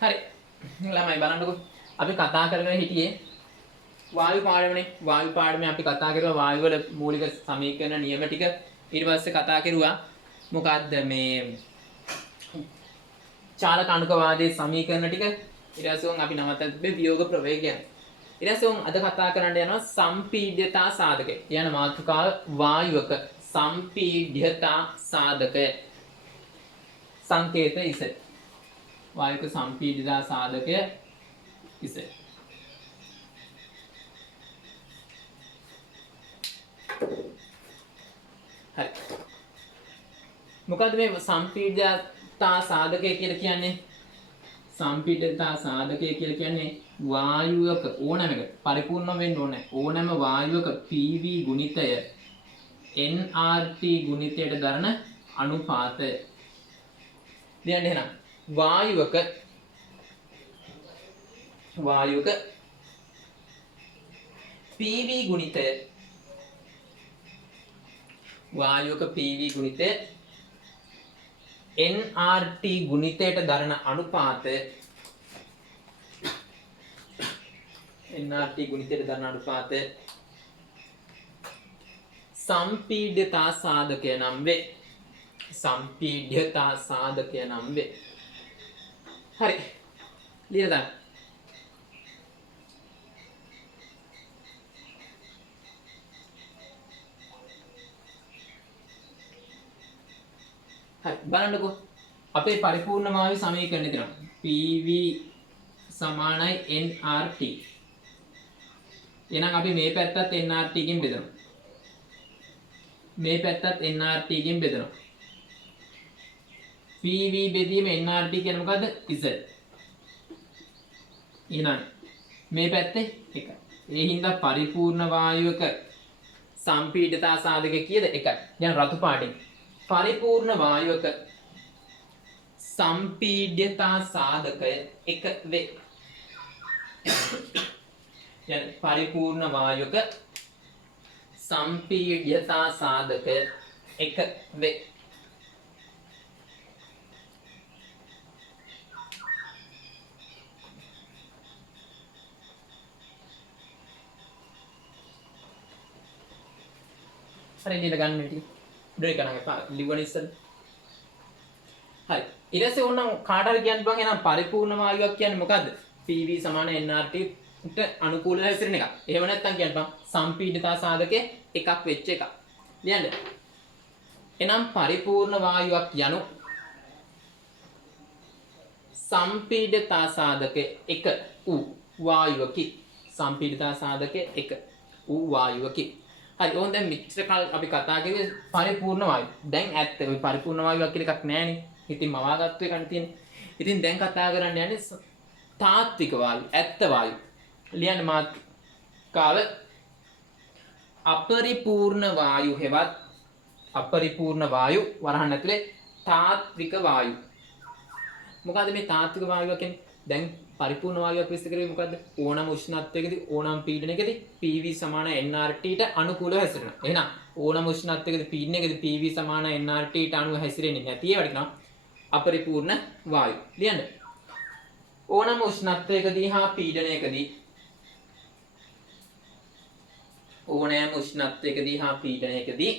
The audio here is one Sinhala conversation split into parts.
හරි. ළමයි බලන්නකෝ. අපි කතා කරගෙන හිටියේ වායු පාඩමනේ. වායු පාඩමේ අපි කතා කරුවා වායු වල මූලික සමීකරණ නියම ටික. ඊට පස්සේ කතා කරුවා මොකද්ද මේ චාලක අණුක වාදයේ සමීකරණ ටික. ඊට පස්සේ අපි නවත්තලා තිබ්බේ වියෝග ප්‍රවේග ගැන. ඊට පස්සේ අද කතා කරන්න යනවා සම්පීඩ්‍යතා සාධකය. යන මාතෘකාව වායුවක සම්පීඩ්‍යතා සාධකය. සංකේත ඉස. වායුක සම්පීඩ්‍යතා සාධකය ඉස. හරි. මොකද්ද මේ සම්පීඩ්‍යතා සාධකය කියලා කියන්නේ? සම්පීඩ්‍යතා සාධකය කියලා කියන්නේ වායුවක ඕනෑම එක පරිපූර්ණ වෙන්න ඕනේ. ඕනෑම වායුවක PV ගුණිතය nRT ගුණිතයට දරන අනුපාතය. දැන් එහෙනම් වායුවක PV ගුණිතය nRT ගුණිතයට දරන අනුපාතය සම්පීඩ්‍යතා සාධකය නම් වේ. හරි. ලියලා දාන්න. හරි බලන්නකෝ. අපේ පරිපූර්ණ වායු සමීකරණය දෙනවා. PV සමානයි nRT. එහෙනම් අපි මේ පැත්තත් nRT කින් බෙදනවා. මේ පැත්තත් nRT කින් බෙදනවා. PV බෙදීම nRT කියන්නේ මොකද්ද? Z. එහෙනම් මේ පැත්තේ 1. ඒ හින්දා පරිපූර්ණ වායුවක සම්පීඩ්‍යතා සාධකය කීයද? 1. දැන් රතු පාටින් පරිපූර්ණ වායුවක සම්පීඩ්‍යතා සාධකය 1 වේ. දැන් පරිපූර්ණ වායුවක සම්පීඩ්‍යතා සාධකය 1 වේ. හරි ලියලා ගන්න මේ ටික. උඩේ කරන්න එපා. ලිවන ඉස්සෙල්. හරි. ඊට පස්සේ ඕනනම් කාට හරි කියන්න පුළුවන් එහෙනම් පරිපූර්ණ වායුවක් කියන්නේ මොකද්ද? PV සමාන nRT ට අනුකූලව හැසිරෙන එක. එහෙම නැත්නම් කියන්න බං සම්පීඩ්‍යතා සාධකය එකක් වෙච්ච එක. ලියන්න. එනම් පරිපූර්ණ වායුවක් යනු සම්පීඩ්‍යතා සාධකය 1 වූ වායුවකි. සම්පීඩ්‍යතා සාධකය 1 වූ වායුවකි. හරි ඕන් දැන් මෙච්චර කල් අපි කතා කරුවේ පරිපූර්ණ වායුව. දැන් ඇත්ත ඔය පරිපූර්ණ වායුවක් කියලා එකක් නැහැනේ. ඉතින් මවාගත්තු එකක් තියෙන්නේ. ඉතින් දැන් කතා කරන්න යන්නේ තාත්වික වායු, ඇත්ත වායු. ලියන්න මාතෘකාව අපරිපූර්ණ වායු හෙවත් අපරිපූර්ණ වායු වරහන් ඇතුලේ තාත්වික වායු. මොකද්ද මේ තාත්වික වායුව කියන්නේ? දැන් පරිපූර්ණ වායුවක් විශ්ල කරේ මොකද්ද? ඕනම උෂ්ණත්වයකදී ඕනම පීඩනයකදී PV සමාන nRT ට අනුකූලව හැසිරෙනවා. එහෙනම් ඕනම උෂ්ණත්වයකදී පීඩනයකදී PV සමාන nRT ට අනුව හැසිරෙන්නේ නැති ඒවට කියනවා අපරිපූර්ණ වායු. ලියන්න. ඕනම උෂ්ණත්වයකදී හා පීඩනයකදී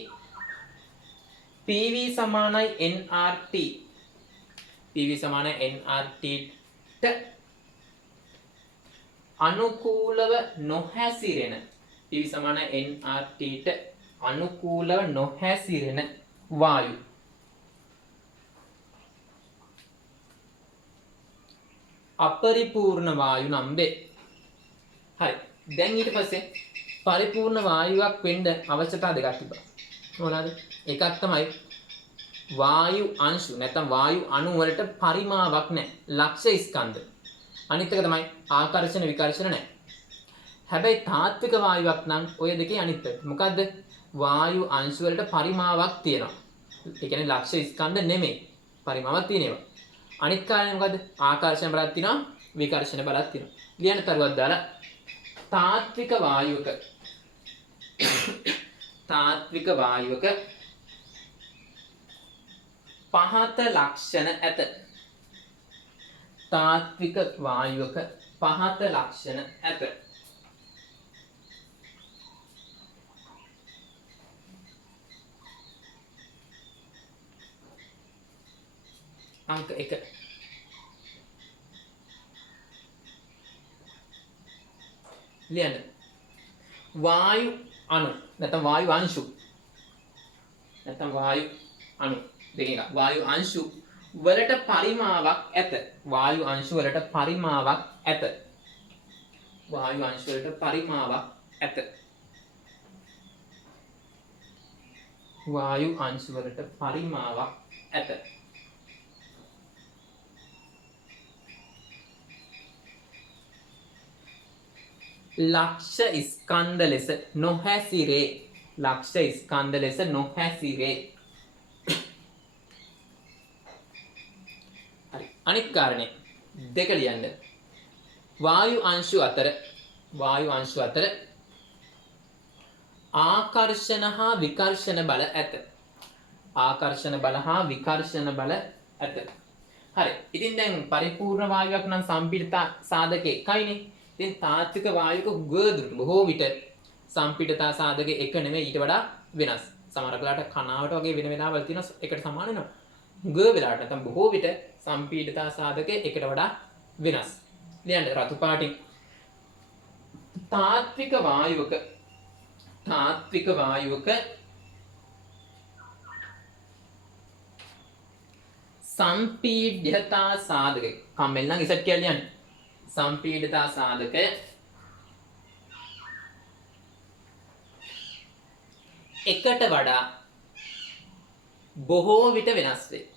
PV සමානයි nRT. PV සමානයි nRT ට අනුකූලව නොහැසිරෙන PV සමානයි nRT ට අනුකූලව නොහැසිරෙන වායු අපරිපූර්ණ වායු නම් වේ. හරි. දැන් ඊට පස්සේ පරිපූර්ණ වායුවක් වෙන්න අවශ්‍යතා දෙකක් තිබ්බා. මොනවාද? එකක් තමයි වායු අංශු නැත්නම් වායු අණු වලට පරිමාවක් නැහැ. ලක්ෂ ස්කන්ධ. අනිත් එක තමයි ආකර්ෂණ විකර්ෂණ නැහැ. හැබැයි තාත්වික වායුවක් නම් ඔය දෙකේ අනිත් පැත්ත. මොකද්ද? වායු අංශු වලට පරිමාවක් තියෙනවා. ඒ කියන්නේ ලක්ෂ ස්කන්ධ නෙමෙයි. පරිමාවක් තියෙනවා. අනිත් කාරණේ මොකද්ද? ආකර්ෂණ බලක් තියෙනවා, විකර්ෂණ බලක් තියෙනවා. ලියන්න තරුවක් දාලා තාත්වික වායුවක පහත ලක්ෂණ ඇත. තාත්වික වායුවක පහත ලක්ෂණ ඇත. අංක 1 ලියන්න. වායු අණු නැත්නම් වායු අංශු නැත්නම් වායු අණු දෙකක වායු අංශු වලට පරිමාවක් ඇත. වායු අංශු වලට පරිමාවක් ඇත. වායු අංශු වලට පරිමාවක් ඇත. වායු අංශු වලට පරිමාවක් ඇත. ලක්ෂ ස්කන්ධ ලෙස නොහැසිරේ. ලක්ෂ ස්කන්ධ ලෙස නොහැසිරේ. හරි. අනිත් කාරණේ දෙක ලියන්න. වායු අංශු අතර ආකර්ෂණ හා විකර්ෂණ බල ඇත. ආකර්ෂණ බල හා විකර්ෂණ බල ඇත. හරි. ඉතින් දැන් පරිපූර්ණ වායුවක් නම් සම්පීඩිත සාධක එකයිනේ. ඉතින් තාත්වික වායුක ගොඩදුරට බොහෝ විට සම්පීඩිත සාධක එක නෙමෙයි ඊට වඩා වෙනස්. සමහර වෙලාවට කනාවට වගේ වෙන වෙලාවල් තියෙනවා එකට සමාන වෙනවා. ගොඩ වෙලාවට නැත්නම් බොහෝ විට සම්පීඩිත සාධක එකට වඩා වෙනස්. ලියන්න රතු පාටින්. තාත්වික වායුවක සම්පීඩ්‍යතා සාධක කම්මෙල් නම් ඉසට් කියලා ලියන්න. සම්පීඩිතා සාධක එකට වඩා බොහෝ විට වෙනස් වේ.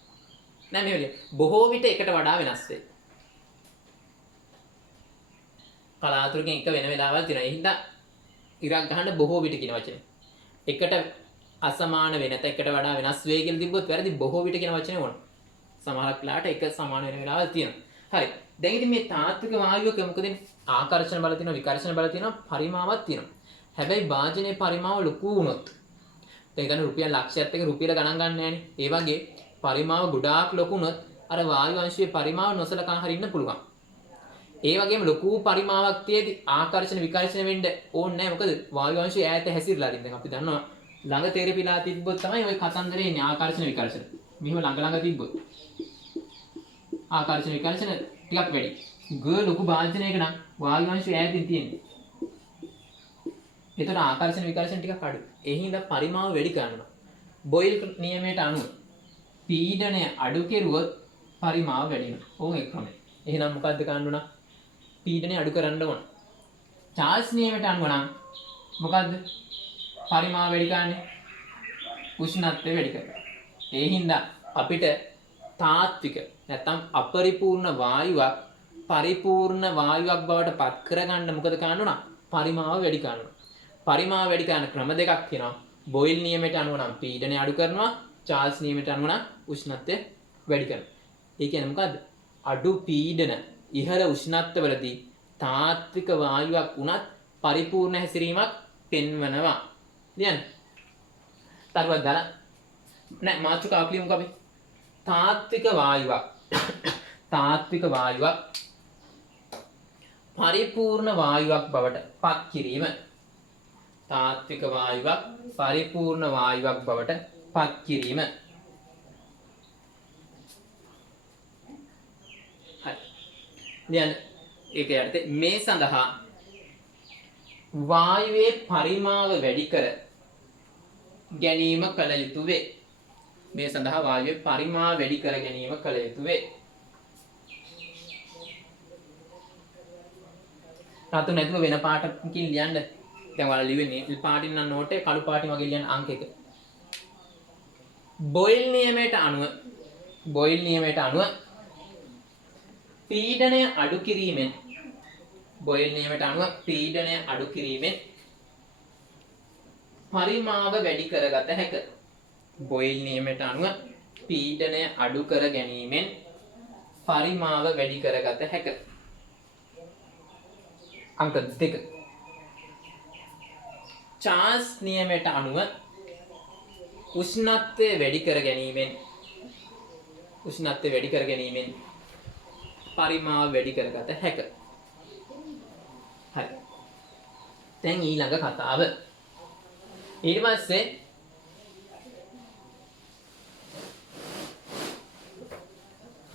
නෑ මෙහෙම ලියන්න. බොහෝ විට එකට වඩා වෙනස් වේ. කලාතුරකින් එක වෙන වෙලාවල් තියෙනවා. ඒ හින්දා ඉරක් ගහන්න බොහෝ විට කියන වචනේ. එකට අසමාන වෙනත එකට වඩා වෙනස් වේ කියලා තිබ්බොත් වැරදි. බොහෝ විට කියන වචනේ ඕන. සමහරක් වෙලාවට එක සමාන වෙන වෙලාවල් තියෙනවා. හරි. දැන් ඉතින් මේ තාත්වික වායුවක මොකද ආකර්ෂණ බල තියෙනවා විකර්ෂණ බල තියෙනවා පරිමාවක් තියෙනවා. හැබැයි වාජනයේ පරිමාව ලොකු වුණොත් දැන් ගන්න රුපියල් ලක්ෂයක් එක රුපියල ගණන් ගන්න නෑනේ. ඒ වගේ පරිමාව ගොඩාක් ලොකු වුණොත් අර වායු අංශයේ පරිමාව නොසලකා හරින්න පුළුවන්. ඒ වගේම ලොකු පරිමාවක් තියේදී ආකර්ෂණ විකර්ෂණ වෙන්න ඕනේ නෑ. මොකද වායු අංශය ඈත හැසිරලා ඉතින් දැන් අපි දන්නවා ළඟ තේරපිලා තිබ්බොත් තමයි ওই කතන්දරේ ඉන්නේ ආකර්ෂණ විකර්ෂණ. මෙහෙම ළඟ තිබ්බොත් ආකර්ෂණ විකර්ෂණ ටිකක් වැඩි. ලොකු භාජනයක නම් වායු අංශය ඈතින් තියෙන්නේ. ඒතර ආකර්ෂණ විකර්ෂණ ටිකක් අඩු. ඒ හින්දා පරිමාව වැඩි කරනවා. බොයිල් නියමයට අනුව පීඩනය අඩු කෙරුවොත් පරිමාව වැඩි වෙනවා. ඕක එක ක්‍රමයක්. එහෙනම් මොකද්ද කරන්න ඕන? පීඩනය අඩු කරන්න ඕන. චාල්ස් නියමයට අනුව නම් මොකද්ද? පරිමාව වැඩි කරන්නේ උෂ්ණත්වය වැඩි කරනවා. ඒ හින්දා අපිට තාත්වික නැත්නම් අපරිපූර්ණ වායුවක් පරිපූර්ණ වායුවක් බවට පත් කරගන්න මොකද කරන්න ඕන? පරිමාව වැඩි කරනවා. පරිමාව වැඩි කරන ක්‍රම දෙකක් තියෙනවා. බොයිල් නියමයට අනුව නම් පීඩනය අඩු කරනවා. චාල්ස් නියමයට අනුව නම් උෂ්ණත්වය වැඩි කරනවා. ඒ කියන්නේ මොකද්ද? අඩු පීඩන ඉහළ උෂ්ණත්වවලදී තාත්වික වායුවක් උනත් පරිපූර්ණ හැසිරීමක් පෙන්වනවා. ලියන්න. තරුවක් දාලා නෑ මාතෘකාවක් ලියමුකෝ අපි. තාත්වික වායුවක් පරිපූර්ණ වායුවක් බවට පත් කිරීම. තාත්වික වායුවක් පරිපූර්ණ වායුවක් බවට පත් කිරීම. හරි. ලියන්න. ඒක යටතේ මේ සඳහා වායුවේ පරිමාව වැඩි කර ගැනීම කළ යුතු වේ. මේ සඳහා වායුවේ පරිමාව වැඩි කර ගැනීම කළ යුතු වේ. රතු නැතුව වෙන පාටකින් ලියන්න. දැන් ඔයාලා ලියුවේ නිල් පාටින් නම් නෝටේ කළු පාටින් වගේ ලියන්න අංක 1. බොයිල් නියමයට අනුව පීඩනය අඩු කිරීමෙන් පරිමාව වැඩි කරගත හැක. බොයිල් නියමයට අනුව පීඩනය අඩු කර ගැනීමෙන් පරිමාව වැඩි කරගත හැක. අංක 2. චාල්ස් නියමයට අනුව උෂ්ණත්වය වැඩි කර ගැනීමෙන් පරිමාව වැඩි කරගත හැක. හරි. දැන් ඊළඟ කතාව. ඊට පස්සේ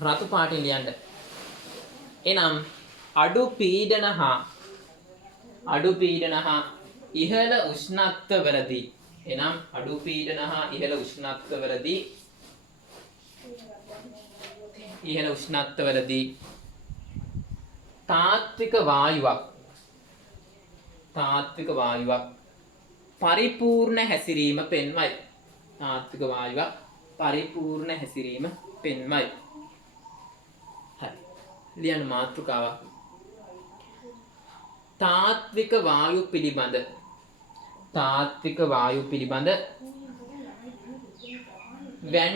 රතු පාටින් ලියන්න. එනම් අඩු පීඩන හා ඉහළ උෂ්ණත්වවලදී එනම් අඩු පීඩන හා ඉහළ උෂ්ණත්වවලදී තාත්වික වායුවක් පරිපූර්ණ හැසිරීම පෙන්වයි. තාත්වික වායුවක් පරිපූර්ණ හැසිරීම පෙන්වයි. හරි. ලියන්න මාතෘකාවක්. තාත්වික වායු පිළිබඳ වැන්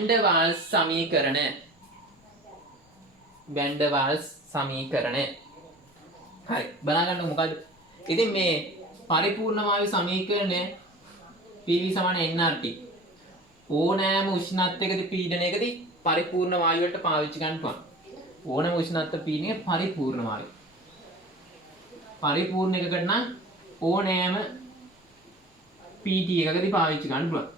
ඩර් වාල්ස් සමීකරණය. හරි. බලන්න මොකද? ඉතින් මේ පරිපූර්ණ වායු සමීකරණය PV = nRT ඕනෑම උෂ්ණත්වයකදී පීඩනයකදී පරිපූර්ණ වායු වලට පාවිච්චි ගන්න පුළුවන්. ඕනෑම උෂ්ණත්ව පීඩනයක පරිපූර්ණ වායු. පරිපූර්ණ එකකට නම් ඕනෑම PT එකකදී පාවිච්චි ගන්න පුළුවන්.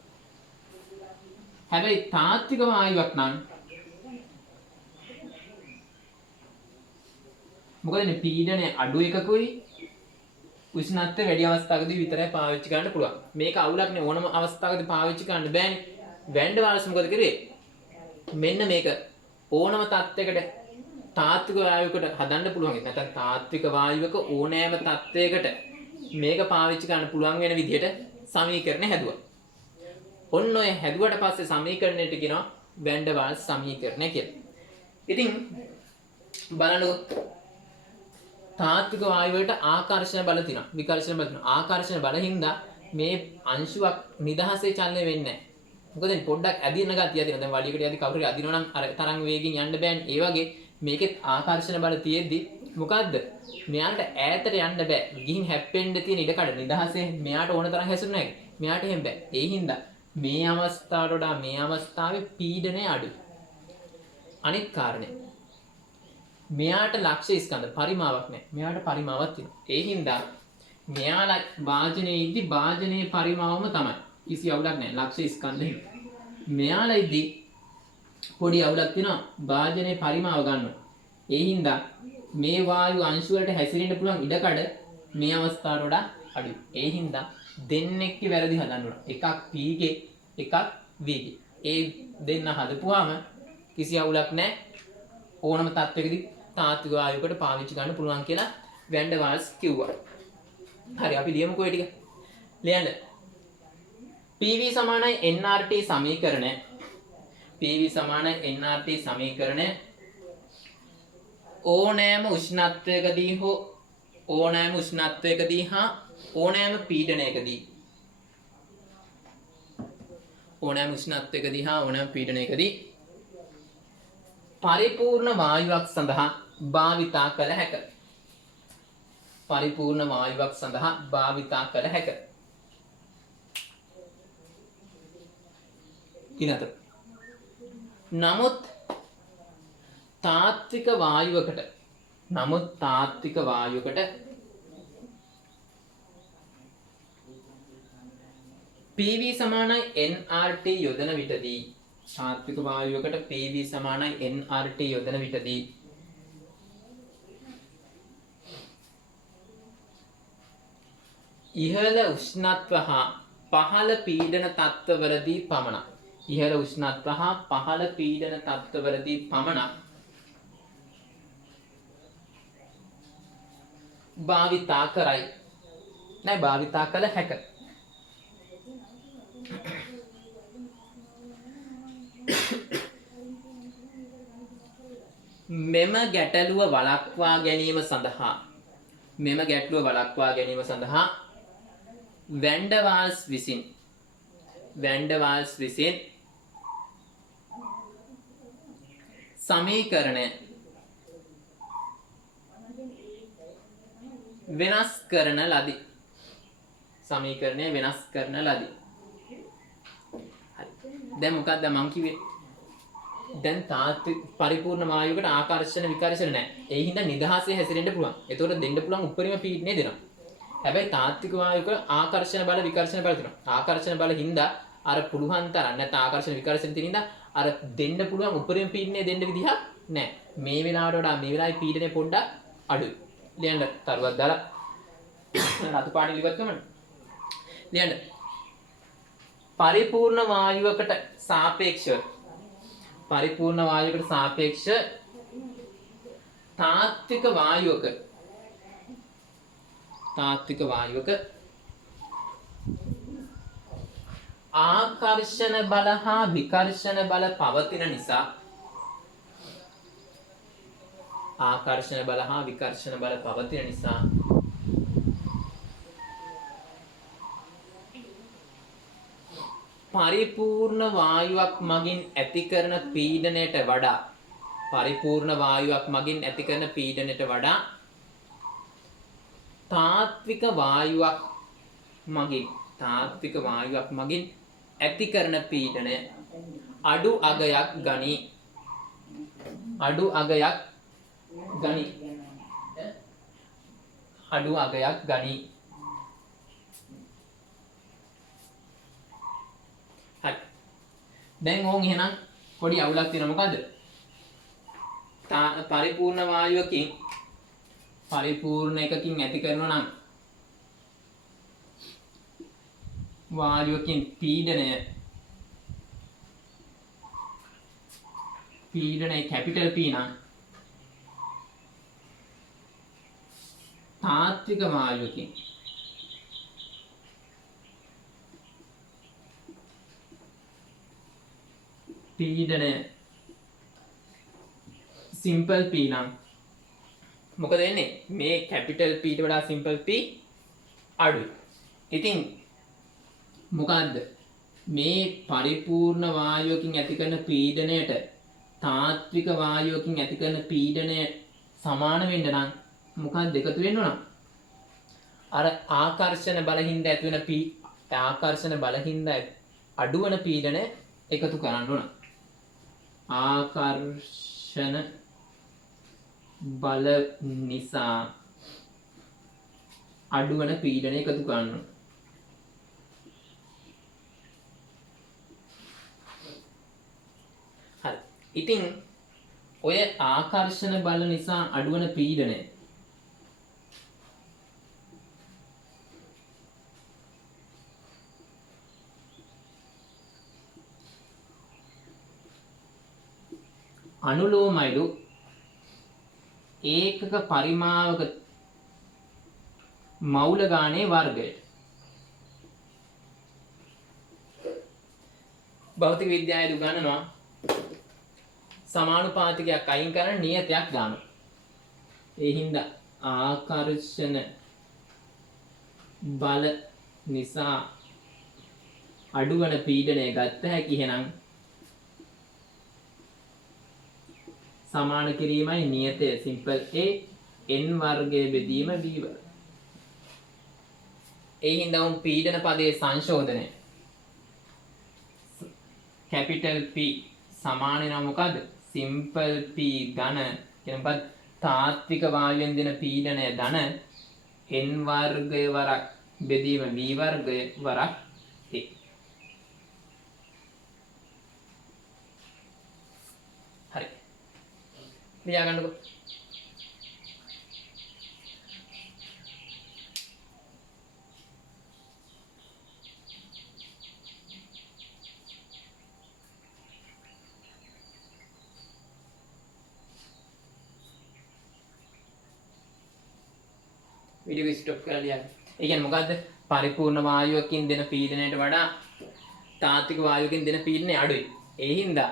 හැබැයි තාත්වික වායුවක් නම් මොකද මේ පීඩනය අඩු එකකුයි උෂ්ණත්වය වැඩි අවස්ථාවකදී විතරයි පාවිච්චි ගන්න පුළුවන්. මේක අවුලක් නේ, ඕනම අවස්ථාවකදී පාවිච්චි කරන්න බෑනේ. වැන් ඩර් වාල්ස් මොකද කරේ? මෙන්න මේක ඕනම තත්යකට තාත්වික වායුවකට හදන්න පුළුවන්. නැත්නම් තාත්වික වායුවක ඕනෑම තත්යකට මේක පාවිච්චි කරන්න පුළුවන් වෙන විදිහට සමීකරණය හැදුවා. ඔන්න ඔය හැදුවට පස්සේ සමීකරණයට කියනවා වැන් ඩර් වාල්ස් සමීකරණය කියලා. ඉතින් බලන්නකො තාත්වික වායු වලට ආකර්ෂණ බල තියෙනවා, විකර්ෂණ බල තියෙනවා. ආකර්ෂණ බල හින්දා මේ අංශුවක් නිදහසේ චලනය වෙන්නේ නැහැ. මොකද පොඩ්ඩක් ඇදින්න ගතිය තියෙනවා. දැන් වලියකට යද්දි කවුරු හරි අදිනවා නම් අර තරම් වේගෙන් යන්න බෑනේ. ඒ වගේ මේකෙත් ආකර්ෂණ බල තියෙද්දි මොකද්ද? මෙයාට ඈතට යන්න බෑ. ගිහින් හැප්පෙන්න තියෙන ඉඩකඩ නිදහසේ මෙයාට ඕන තරම් හැසිරුණ නැහැ. මෙයාට එහෙම බෑ. ඒ හින්දා මේ අවස්ථාවට වඩා මේ අවස්ථාවේ පීඩනය අඩුයි. අනිත් කාරණේ මෙයාට ලක්ෂ්‍ය ස්කන්ධ පරිමාවක් නැහැ. මෙයාට පරිමාවක් තියෙනවා. ඒ හින්දා මෙයාලා වාජනයේ ඉදි වාජනයේ පරිමාවම තමයි. කිසි අවුලක් නැහැ. ලක්ෂ්‍ය ස්කන්ධෙ. මෙයාලා ඉදි පොඩි අවුලක් තියෙනවා. වාජනයේ පරිමාව ගන්නවා. ඒ හින්දා මේ වායු අංශු වලට හැසිරෙන්න පුළුවන් ඉඩකඩ මේ අවස්ථාවට වඩා අඩුයි. ඒ හින්දා දෙන්නෙක්ගේ වැරදි හදන්න ඕන. එකක් P ගේ එකක් V ගේ. ඒ දෙන්න හදපුවාම කිසි අවුලක් නැහැ. ඕනම තත්වයකදී තාත්වික වායුවකට පාවිච්චි ගන්න පුළුවන් කියලා වැන් ඩර් වාල්ස් කිව්වා. හරි, අපි ලියමුකෝ ඒ ටික. ලියන්න. PV = nRT සමීකරණය. PV = nRT සමීකරණය ඕනෑම උෂ්ණත්වයකදී හා ඕනෑම පීඩනයකදී පරිපූර්ණ වායුවක් සඳහා භාවිතා කළ හැක. නමුත් තාත්වික වායුවකට PV = nRT යොදන විටදී තාත්වික වායුවකට PV = nRT යොදන විටදී ඉහළ උෂ්ණත්ව හා පහළ පීඩන තත්ත්වවලදී පමණක් භාවිතා කළ හැක. මෙම ගැටලුව වළක්වා ගැනීම සඳහා වැන් ඩර් වාල්ස් විසින් සමීකරණය වෙනස් කරන ලදී. දැන් මොකක්ද මං කිව්වේ? දැන් තාත්වික පරිපූර්ණ වායුවකට ආකර්ෂණ විකර්ෂණ නැහැ. ඒ හින්දා නිදහසේ හැසිරෙන්න පුළුවන්. ඒතකොට දෙන්න පුළුවන් උපරිම පීඩනය දෙනවා. හැබැයි තාත්වික වායුවක ආකර්ෂණ බල විකර්ෂණ බල තියෙනවා. ආකර්ෂණ බල හින්දා අර පුළුවන් තරම් නැත්නම් ආකර්ෂණ විකර්ෂණ තියෙන හින්දා අර දෙන්න පුළුවන් උපරිම පීඩනය දෙන්න විදිහක් නැහැ. මේ වෙලාවට වඩා මේ වෙලාවේ පීඩනය පොඩ්ඩක් අඩුයි. ලියන්න තරුවක් දාලා රතු පාටි ලිවත් ගමන. ලියන්න. පරිපූර්ණ වායුවකට සාපේක්ෂව පරිපූර්ණ වායුවකට සාපේක්ෂ තාත්වික වායුවක ආකර්ෂණ බල හා විකර්ෂණ බල පවතින නිසා පරිපූර්ණ වායුවක් මගින් ඇති කරන පීඩනයට වඩා තාත්වික වායුවක් මගින් ඇති කරන පීඩනය අඩු අගයක් ගනී. හරි. දැන් ඕන් එහෙනම් පොඩි අවුලක් තියෙනවා මොකද්ද? පරිපූර්ණ වායුවකින් පරිපූර්ණ එකකින් ඇති කරනවා නම් වායුවකින් පීඩනය කැපිටල් P නම් තාත්වික වායුවකින් පීඩනය සිම්පල් P නම් මොකද වෙන්නේ? මේ කැපිටල් P ට වඩා සිම්පල් P අඩුයි. ඉතින් මොකද්ද මේ පරිපූර්ණ වායුවකින් ඇති කරන පීඩනයට තාත්වික වායුවකින් ඇති කරන පීඩනය සමාන වෙන්න නම් මොකක්ද එකතු වෙන්න ඕන? අර ආකර්ෂණ බලහින්ද ඇති වෙන ආකර්ෂණ බලහින්ද අඩුවන පීඩනය එකතු කරන්න ඕන. ආකර්ෂණ බල නිසා අඩුවන පීඩනය එකතු කරන්න ඕන. හරි. ඉතින් ඔය ආකර්ෂණ බල නිසා අඩුවන පීඩනය අනුලෝමයිලු ඒකක පරිමාවක මවුල ගානේ වර්ගයට. භෞතික විද්‍යාවේ උගන්වනවා සමානුපාතිකයක් අයින් කරන නියතයක් ගන්නවා. ඒ හින්දා ආකර්ෂණ බල නිසා අඩුවන පීඩනය ගත්ත හැකි එහෙනම් සමාන කිරීමයි නියතය සිම්පල් A n වර්ගයේ බෙදීම b වර්ග. ඒ හින්දා උන් පීඩන පදයේ සංශෝධනය කැපිටල් P සමාන වෙනවා මොකද්ද? සිම්පල් P ඝන කියන පද තාත්වික වායුවෙන් දෙන පීඩනය ධන n වර්ගය වරක් බෙදීම b වර්ගය වරක් a. හරි. ලියා ගන්නකො. वीडियो स्टॉप कर लिया. ඒ කියන්නේ මොකද්ද? පරිපූර්ණ වායුවකින් දෙන පීඩනයට වඩා තාත්වික වායුවකින් දෙන පීඩනය අඩුයි. ඒ හින්දා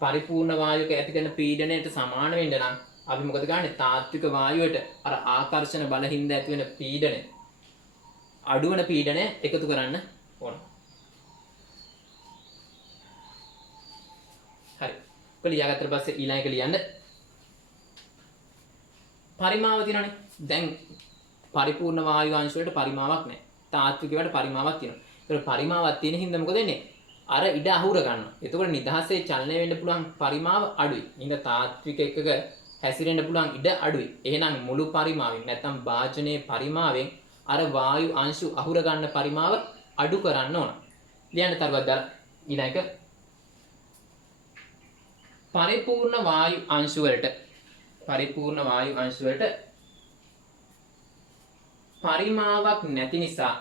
පරිපූර්ණ වායුවක ඇති කරන පීඩනයට සමාන වෙන්න නම් අපි මොකද ගන්නෙ? තාත්වික වායුවට අර ආකර්ෂණ බල හින්දා ඇති වෙන පීඩනය අඩුවන පීඩනය එකතු කරන්න ඕන. හරි. ඔක ලියාගත්තට පස්සේ ඊළඟ එක ලියන්න. පරිමාව තියෙනවනේ. දැන් පරිපූර්ණ වායු අංශ වලට පරිමාවක් නැහැ. තාත්වික වලට පරිමාවක් තියෙනවා. ඒතර පරිමාවක් තියෙන හින්දා මොකද වෙන්නේ? අර ඉඩ අහුර ගන්නවා. එතකොට නිදහසේ චලනය වෙන්න පුළුවන් පරිමාව අඩුයි. ඉතින් තාත්වික එකක හැසිරෙන්න පුළුවන් ඉඩ අඩුයි. එහෙනම් මුළු පරිමාවෙන් නැත්නම් භාජනයේ පරිමාවෙන් අර වායු අංශු අහුර ගන්න පරිමාව අඩු කරන්න ඕන. ලියන්න තරුවක් දාලා ඊළඟ පරිපූර්ණ වායු අංශු වලට පරිමාවක් නැති නිසා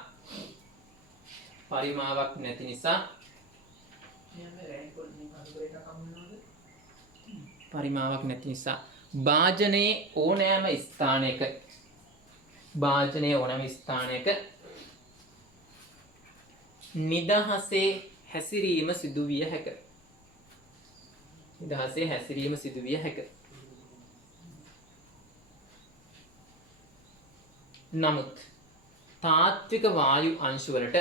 භාජනයේ ඕනෑම ස්ථානයක නිදහසේ හැසිරීම සිදුවිය හැක. නමුත් තාත්වික වායු අංශු වලට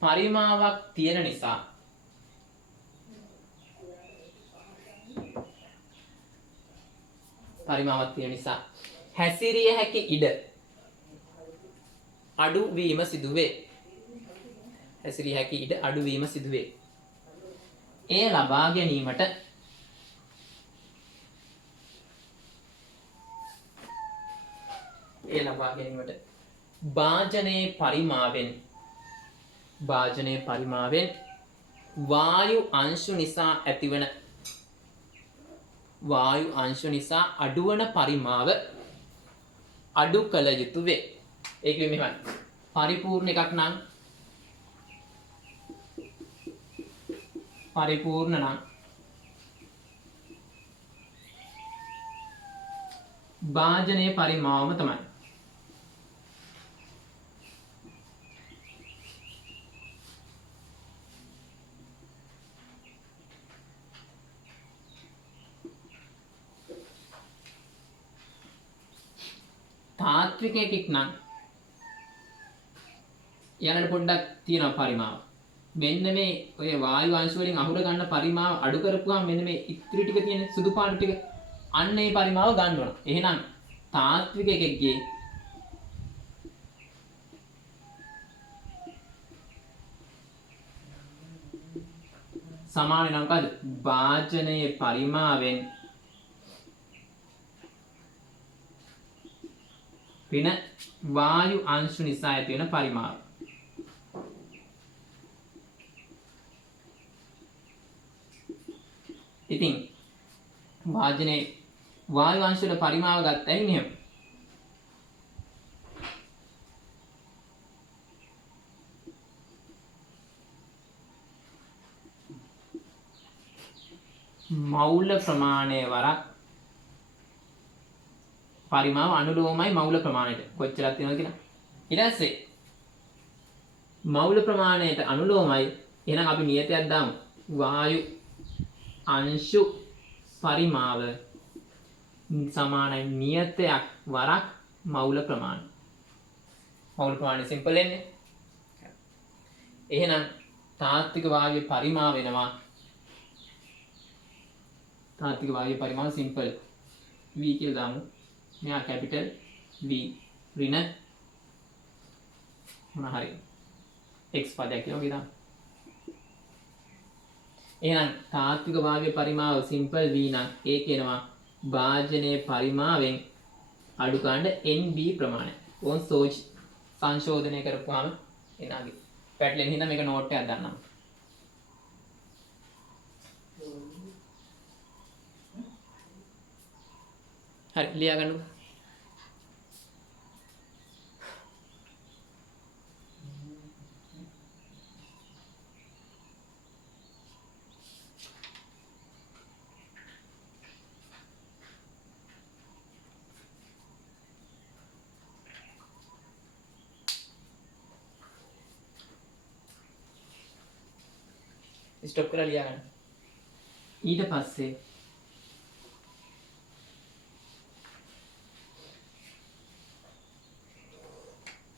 පරිමාවක් තියෙන නිසා හැසිරිය හැකි ඉඩ අඩුවීම සිදුවේ. එය ලබා ගැනීමට භාජනයේ පරිමාවෙන් වායු අංශු නිසා අඩුවන පරිමාව අඩු කළ යුතු වේ. ඒක මෙහෙමයි. පරිපූර්ණ එකක් නම් භාජනයේ පරිමාවම තමයි. තාත්වික එකක් නම් යනට පොඩ්ඩක් තියෙනවා පරිමාව. මෙන්න මේ ඔය වායු අංශ වලින් අහුර ගන්න පරිමාව අඩු කරපුවාම මෙන්න මේ ඉතිරි ටික තියෙන සුදු පාට ටික අන්න ඒ පරිමාව ගන්න ඕන. එහෙනම් තාත්වික එකකගේ සමාන වෙනවා මොකද? භාජනයේ පරිමාවෙන් වෙන වායු අංශු නිසා ඇති වෙන පරිමාව. ඉතින් වාජනයේ වායු අංශ වල පරිමාව ගත්තයි මෙහෙම. මෞල ප්‍රමාණය වරක් පරිමාව අනුලෝමයි මෞල ප්‍රමාණයට. කොච්චරක් තියෙනවද කියලා. ඊට පස්සේ මෞල ප්‍රමාණයට අනුලෝමයි. එහෙනම් අපි නියතයක් දාමු. වායු අංශු පරිමාව සමානයි නියතයක් වරක් මෞල ප්‍රමාණය. මෞල ප්‍රමාණය සිම්පල් එන්නේ. එහෙනම් තාත්වික වායුවේ පරිමාව වෙනවා. තාත්වික වායුවේ පරිමාව සිම්පල් v කියලා දාමු. මෙයා කැපිටල් V ඍණ මොන හරි x පදයක් කියලා වගේ දාමු. එහෙනම් තාත්වික වායුවේ පරිමාව සිම්පල් v නම් ඒ කියනවා භාජනයේ පරිමාවෙන් අඩු ගන්න NB ප්‍රමාණය. ඕන් සංශෝධනය කරපුවාම එනාගේ පැටලෙන හින්දා මේක නෝට් එකක් දාන්නම්. හරි ලියා ගන්නකො. ස්ටොප් කරලා ලියා ගන්න. ඊට පස්සේ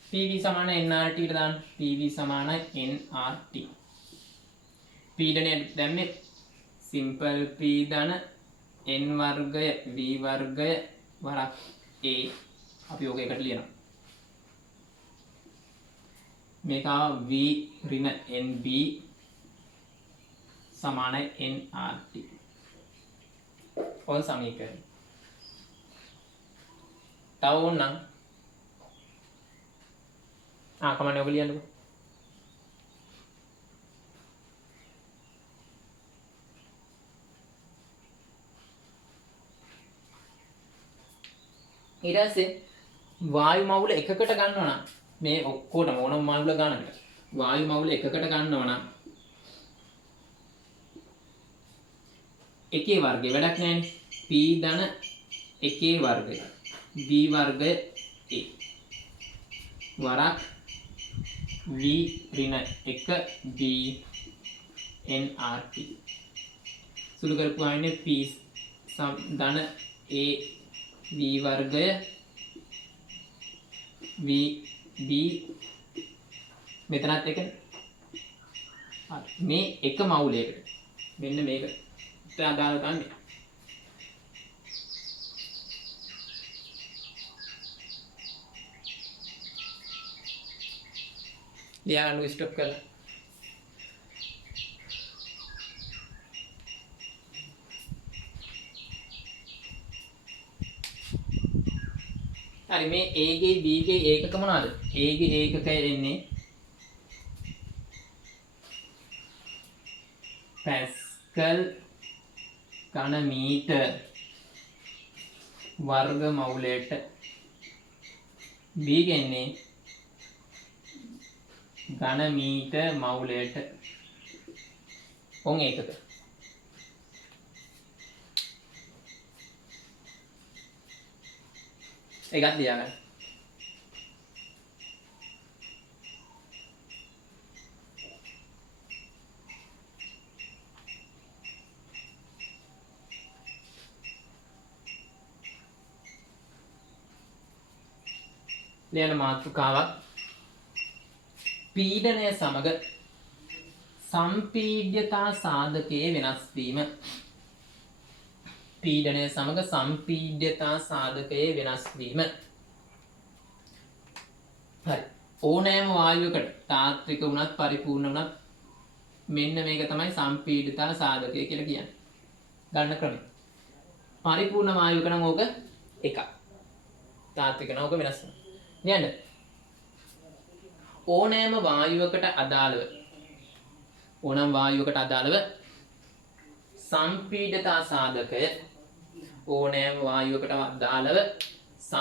PV සමාන nRT ට දාන්න. PV සමාන nRT. පීඩනය දැම්මේ සිම්පල් පීඩන n වර්ගය v වර්ගය වරක් a. අපි ඕක එකට ලියනවා. මේක v ඍණ nb සමානයි nrt. ඔය සමීකරණය. තව ඕනනම් කමන්නේ ඔබ ලියන්නකෝ. ඊට පස්සේ වායු මවුල එකකට ගන්නවා නම් මේ ඔක්කොටම ඕනම මවුල ගන්නකට වායු මවුල එකකට ගන්නවා නම් එකේ වර්ගය වැඩක් නැහැනේ. p ධන එකේ වර්ගය b වර්ගය a වරක් v ඍණ 1 b nrt සුළු කරපුවා ඉන්නේ p ධන a v වර්ගය v b මෙතනත් එක මේ එක මවුලයකට මෙන්න මේක අදාළ ගන්න. ලියන්න ස්ටොප් කරලා හරි. මේ a ගේ b ගේ ඒකක මොනවාද? a ගේ ඒකකය එන්නේ පැස්කල් ඝන මීටර් වර්ග මවුලයට b ගෙන්නේ ඝන මීටර් මවුලයට ඔන් ඒකක. ඒකත් ලියගන්න. ලියන මාතෘකාවක් පීඩනය සමග සම්පීඩ්‍යතා සාධකයේ වෙනස් වීම. පීඩනය සමග සම්පීඩ්‍යතා සාධකයේ වෙනස් වීම. හරි. ඕනෑම වායුවකට තාත්වික වුණත් පරිපූර්ණ වුණත් මෙන්න මේක තමයි සම්පීඩිතා සාධකය කියලා කියන්නේ. ගන්න ක්‍රමය. පරිපූර්ණ වායුවක නම් ඕක එකක්. තාත්වික නම් ඕක වෙනස් වෙනවා. නේද? ඕනෑම වායුවකට අදාළව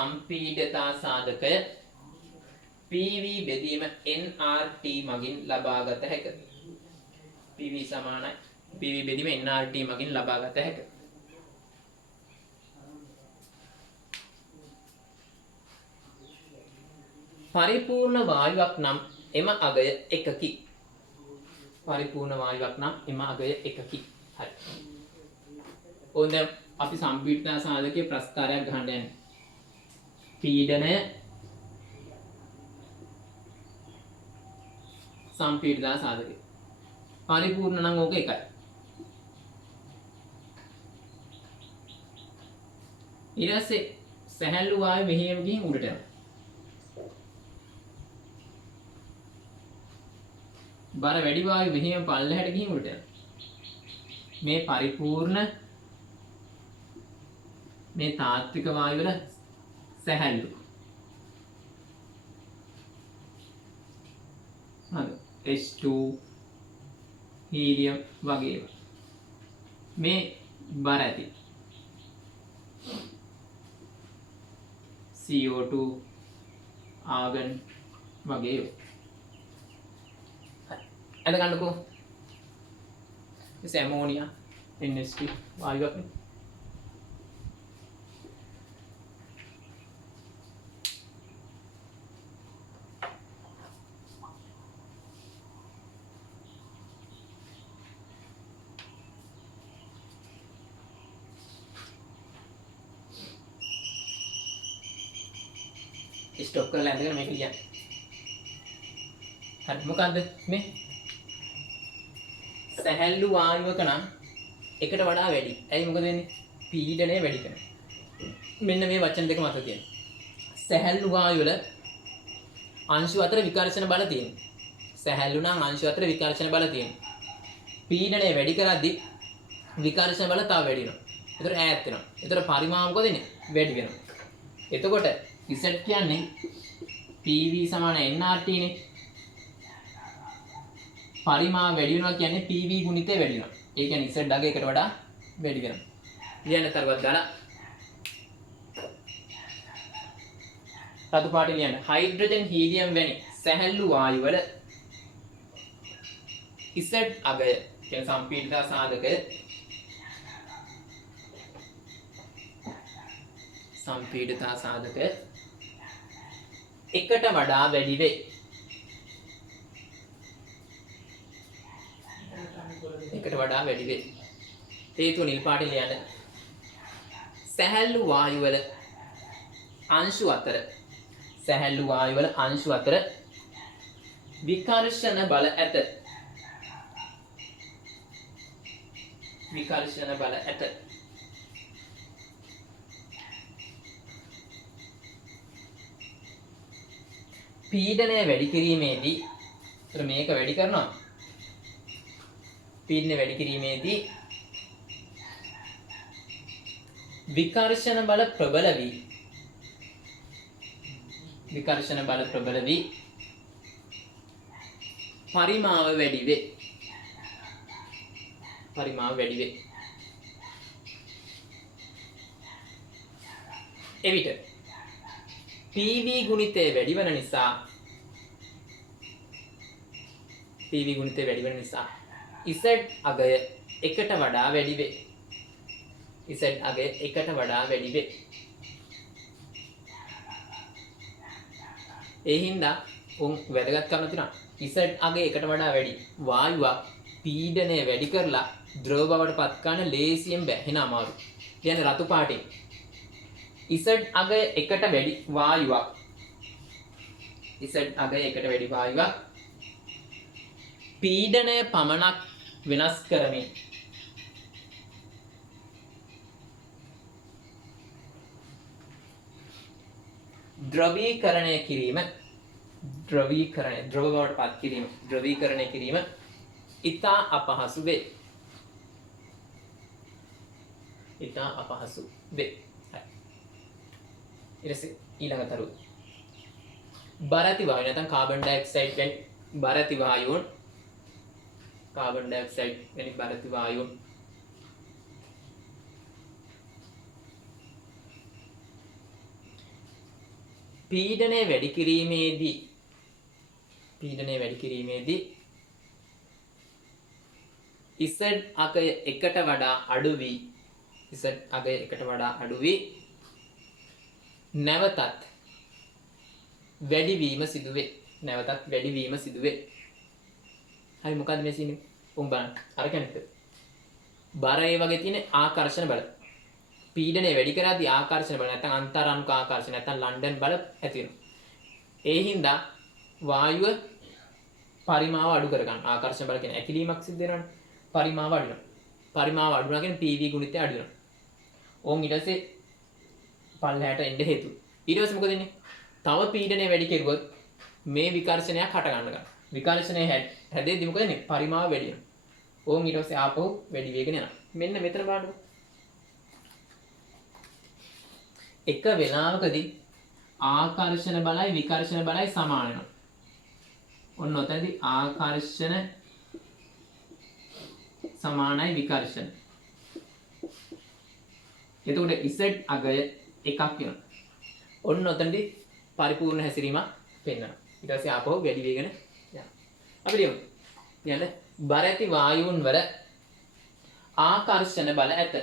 සම්පීඩිතා සාධකය PV බෙදීම nRT මගින් ලබාගත හැක. PV සමානයි PV බෙදීම nRT මගින් ලබාගත හැක. පරිපූර්ණ වායුවක් නම් එම අගය එකකි. හරි. ඕන දැන් අපි සම්පීඩිතා සාධකයේ ප්‍රස්ථාරයක් ගහන්න යන්නේ. පීඩනය සම්පීඩිතා සාධකය. පරිපූර්ණ නම් ඕක එකයි. ඊට පස්සේ සැහැල්ලු වායු මෙහෙම ගිහින් උඩට යනවා. බර වැඩි වායු මෙහෙම පල්ලෙහාට ගිහින් උඩට යනවා. මේ පරිපූර්ණ මේ තාත්වික වායු වල සැහැල්ලු. හරි. H2 හීලියම් වගේ ඒවා. මේ බර ඇති CO2 ආගන් වගේ ඒවා. එද ගන්නකෝ. this ammonia NH2 වායුවක් නේ. ස්ටොප් කරලා ඇඳගෙන මේක ලියන්න. හරි මොකද්ද මේ? සැහැල්ලු වායුවක නම් එකට වඩා වැඩි. ඇයි මොකද වෙන්නේ? පීඩනය වැඩි කරනවා. මෙන්න මේ වචන දෙක මත තියෙනවා. සැහැල්ලු වායු වල අංශු අතර විකර්ෂණ බල තියෙනවා. සැහැල්ලු නම් අංශු අතර විකර්ෂණ බල තියෙනවා. පීඩනය වැඩි කරද්දී විකර්ෂණ බල තව වැඩි වෙනවා. ඒතර ඈත් වෙනවා. ඒතර පරිමාව මොකද වෙන්නේ? වැඩි වෙනවා. එතකොට Z කියන්නේ PV සමාන nRT නේ. පරිමාව වැඩි වෙනවා කියන්නේ PV ගුණිතය වැඩි වෙනවා. ඒ කියන්නේ Z අගයකට වඩා වැඩි වෙනවා. ලියන්න තරවත් දාලා රතු පාටින් ලියන්න. හයිඩ්‍රජන් හීලියම් වැනි සැහැල්ලු වායු වල Z අගය කියන සම්පීඩිතා සාධකය එකට වඩා වැඩි වේ. එකට වඩා වැඩි වේ. හේතුව නිල් පාටින් ලියන්න. සැහැල්ලු වායු වල අංශු අතර විකර්ෂණ බල ඇත. පීඩනය වැඩි කිරීමේදී මේක වැඩි කරනවා. පීඩනය වැඩි කිරීමේදී විකර්ෂණ බල ප්‍රබල වී පරිමාව වැඩි වේ. එවිට PV ගුණිතය වැඩි වන නිසා Z අගය එකට වඩා වැඩි වේ. ඒ හින්දා උන් වැදගත් කරන තුනක් Z අගය එකට වඩා වැඩි වායුවක් පීඩනය වැඩි කරලා ද්‍රව බවට පත් කරන්න ලේසියෙන් බෑ. එන අමාරු. කියන්නේ රතු පාටින් Z අගය එකට වැඩි වායුවක් පීඩනය පමණක් වෙනස් කරමින් ද්‍රවීකරණය කිරීම ඉතා අපහසු වේ. ඊට පස්සේ ඊළඟ තරුව බරති වායු නැත්නම් කාබන් ඩයොක්සයිඩ් වැනි බරති වායුන් පීඩනය වැඩි කිරීමේදී Z අගය එකට වඩා අඩු වී නැවතත් වැඩිවීම සිදුවේ. හරි මොකද්ද මේ සීනේ? උන් බලන්න. අර කෙනෙක්ද? බර ඒ වගේ තියෙන ආකර්ෂණ බල. පීඩනය වැඩි කරද්දී ආකර්ෂණ බල නැත්නම් අන්තරාණුක ආකර්ෂණ නැත්නම් ලන්ඩන් බල ඇති වෙනවා. ඒ හින්දා වායුව පරිමාව අඩු කර ගන්න. ආකර්ෂණ බල කියන්නේ ඇකිලීමක් සිද්ධ වෙනවනේ. පරිමාව අඩු වෙනවා කියන්නේ PV ගුණිතය අඩු වෙනවා. ඕන් ඊට පස්සේ පල්ලහැට එන්න හේතු. ඊට පස්සේ මොකද වෙන්නේ? තව පීඩනය වැඩි කෙරුවොත් මේ විකර්ෂණයක් හට ගන්නවා. විකර්ෂණය හැදෙද්දි මොකද වෙන්නේ? පරිමාව වැඩි වෙනවා. ඕන් ඊට පස්සේ ආපහු වැඩි වෙගෙන යනවා. මෙන්න මෙතන බලන්න. එක වෙලාවකදී ආකර්ෂණ බලයි විකර්ෂණ බලයි සමාන වෙනවා. ඔන්න ඔතනදී ආකර්ෂණ සමානයි විකර්ෂණ. එතකොට Z අගය එකක් වෙනවා. ඔන්න ඔතනදී පරිපූර්ණ හැසිරීමක් පෙන්වනවා. ඊට පස්සේ ආපහු වැඩි වෙගෙන යනවා. අපි ලියමු. යන්න බර ඇති වායුන් වල ආකර්ෂණ බල ඇත.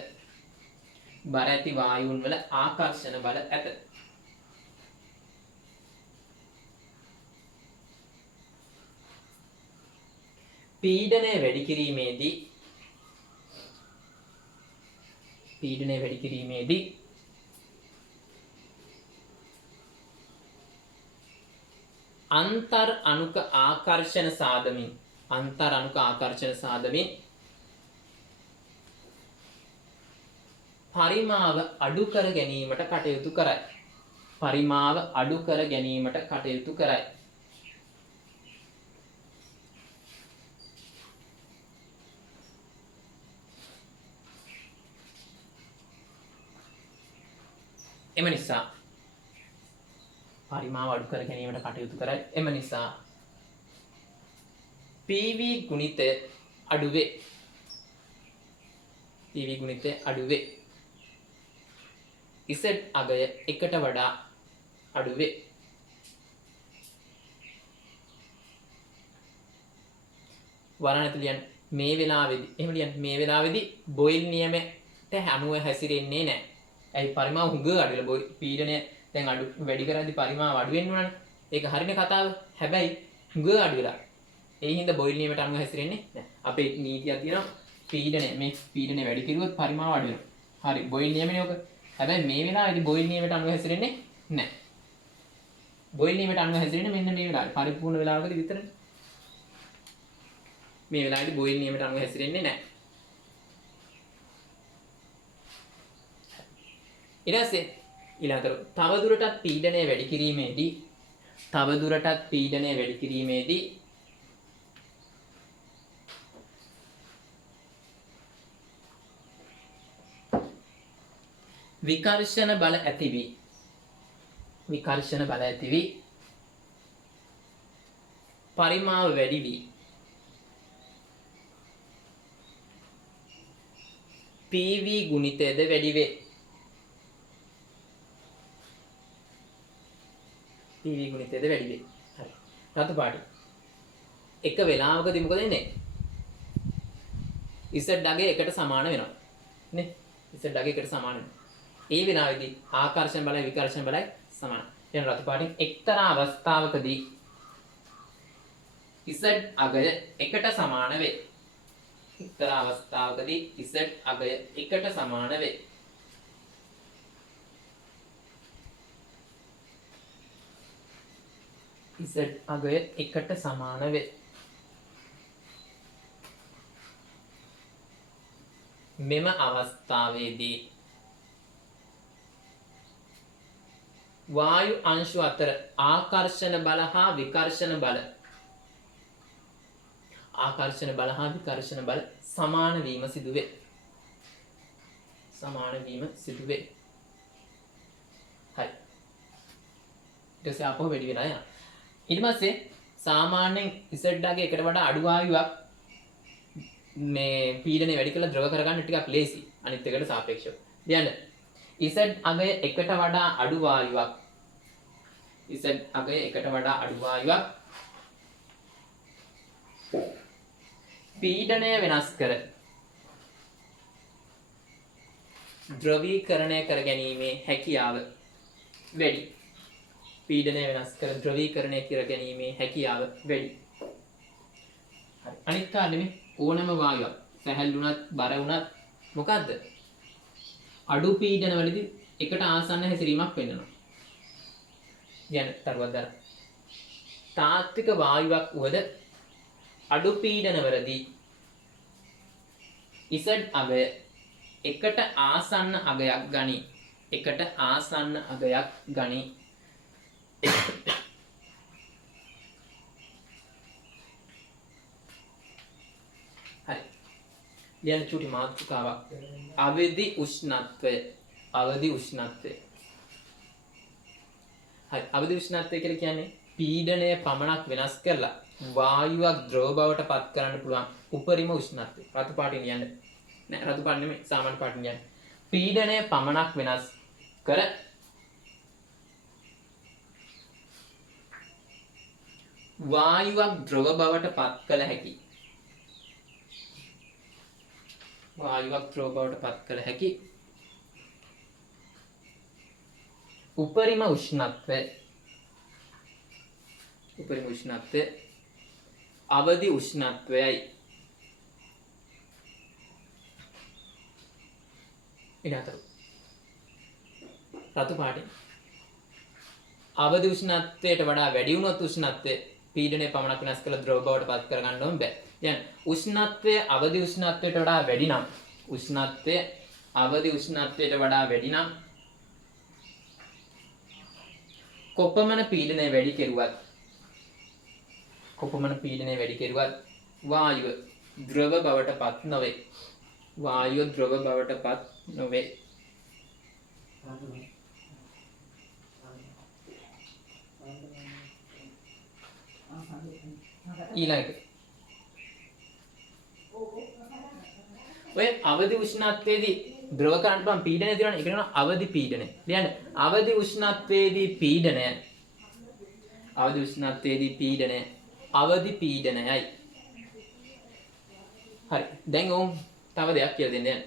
පීඩනය වැඩි කිරීමේදී අන්තර් අණුක ආකර්ෂණ සාදමින් පරිමාව අඩු කර ගැනීමට කටයුතු කරයි. එම නිසා පරිමාව අඩු කර ගැනීමට කටයුතු කරයි. එම නිසා PV ගුණිතය අඩු වේ. PV ගුණිතය අඩු වේ. Z අගය එකට වඩා අඩු වේ. වරණත ලියන්න මේ වෙලාවේදී එහෙම ලියන්න මේ වෙලාවේදී බොයිල් නියමයට අනුව හැසිරෙන්නේ නැහැ. ඇයි පරිමාව හුඟ අඩුලා බොයිල් පීඩනය දැන් අඩු වැඩි කරද්දී පරිමාව අඩු වෙන්න ඕනනේ. ඒක හරිනේ කතාව. හැබැයි හුඟ අඩු වෙලා. ඒ හින්දා බොයිල් නියමයට අනුව හැසිරෙන්නේ නැහැ. අපේ නීතියක් තියෙනවා පීඩනය මේ පීඩනය වැඩි කිරුවොත් පරිමාව අඩු වෙනවා. හරි බොයිල් නියමනේ ඔක. හැබැයි මේ වෙලාවේදී බොයිල් නියමයට අනුව හැසිරෙන්නේ නැහැ. බොයිල් නියමයට අනුව හැසිරෙන්නේ මෙන්න මේ වෙලාවේ. පරිපූර්ණ වෙලාවකදී විතරනේ. මේ වෙලාවේදී බොයිල් නියමයට අනුව හැසිරෙන්නේ නැහැ. ඊට පස්සේ ඊළඟට තවදුරටත් පීඩනය වැඩි කිරීමේදී විකර්ෂණ බල ඇති වී පරිමාව වැඩි වී PV ගුණිතයද වැඩි වේ. PV ගුණිතයද වැඩි වේ. හරි. රතු පාටි. එක වෙලාවකදී මොකද වෙන්නේ? Z අගය එකට සමාන වෙනවා. නේ? Z අගය එකට සමාන වෙනවා. ඒ වෙලාවේදී ආකර්ෂණ බලය විකර්ෂණ බලය සමානයි. දැන් රතු පාටින් එක්තරා අවස්ථාවකදී Z අගය එකට සමාන වේ. එක්තරා අවස්ථාවකදී Z අගය එකට සමාන වේ. Z අගය එකට සමාන වේ. මෙම අවස්ථාවේදී වායු අංශු අතර ආකර්ෂණ බල හා විකර්ෂණ බල සමාන වීම සිදුවේ. හරි. ඊට පස්සේ ආපහු වැඩි වෙලා යනවා. ඊට පස්සේ සාමාන්‍යයෙන් Z අගය එකට වඩා අඩු වායුවක් මේ පීඩනය වැඩි කරලා ද්‍රව කරගන්න ටිකක් ලේසි අනිත් එකට සාපේක්ෂව. දැන් Z අගය එකට වඩා අඩු වායුවක් පීඩනය වෙනස් කර ද්‍රවීකරණය කර ගැනීමේ හැකියාව වැඩි. හරි. අනිත් කාරණේ ඕනම වායුවක් සැහැල්ලුණත් බර වුණත් මොකද්ද? අඩු පීඩන වලදී එකට ආසන්න හැසිරීමක් වෙන්නනවා. යන තරුවදර තාත්වික වායුවක් වුවද අඩු පීඩන වලදී Z අගය එකට ආසන්න අගයක් ගනී. හරි. ලියන්න චූටි මාතෘකාවක්. අවදි උෂ්ණත්වය. හරි. අවදි උෂ්ණත්වය කියලා කියන්නේ පීඩනය පමණක් වෙනස් කරලා වායුවක් ද්‍රව බවට පත් කරන්න පුළුවන් උපරිම උෂ්ණත්වය. රතු පාටින් ලියන්න. නෑ රතු පාට නෙමෙයි සාමාන්‍ය පාටින් ලියන්න. පීඩනය පමණක් වෙනස් කර වායුවක් ද්‍රව බවට පත් කළ හැකි උපරිම උෂ්ණත්වය අවදි උෂ්ණත්වයයි. ඉඩතරු රතු පාටින් අවදි උෂ්ණත්වයට වඩා වැඩි වුණොත් උෂ්ණත්වය පීඩනය පමණක් වෙනස් කළ ද්‍රව බවට පත් කරගන්න ඕන බෑ. දැන් උෂ්ණත්වය අවදි උෂ්ණත්වයට වඩා වැඩි නම් කොපමණ පීඩනය වැඩි කෙරුවත් වායුව ද්‍රව බවට පත් නොවේ. ඊළඟට ඔය අවදි උෂ්ණත්වයේදී ද්‍රව කරන්ට් පම් පීඩනය තියෙනවනේ. ඒක කියනවා අවදි පීඩනය. ලියන්න. අවදි උෂ්ණත්වයේදී පීඩනය. අවදි උෂ්ණත්වයේදී පීඩනය. අවදි පීඩනයයි. හරි. දැන් ඕම් තව දෙයක් කියලා දෙන්න යන්න.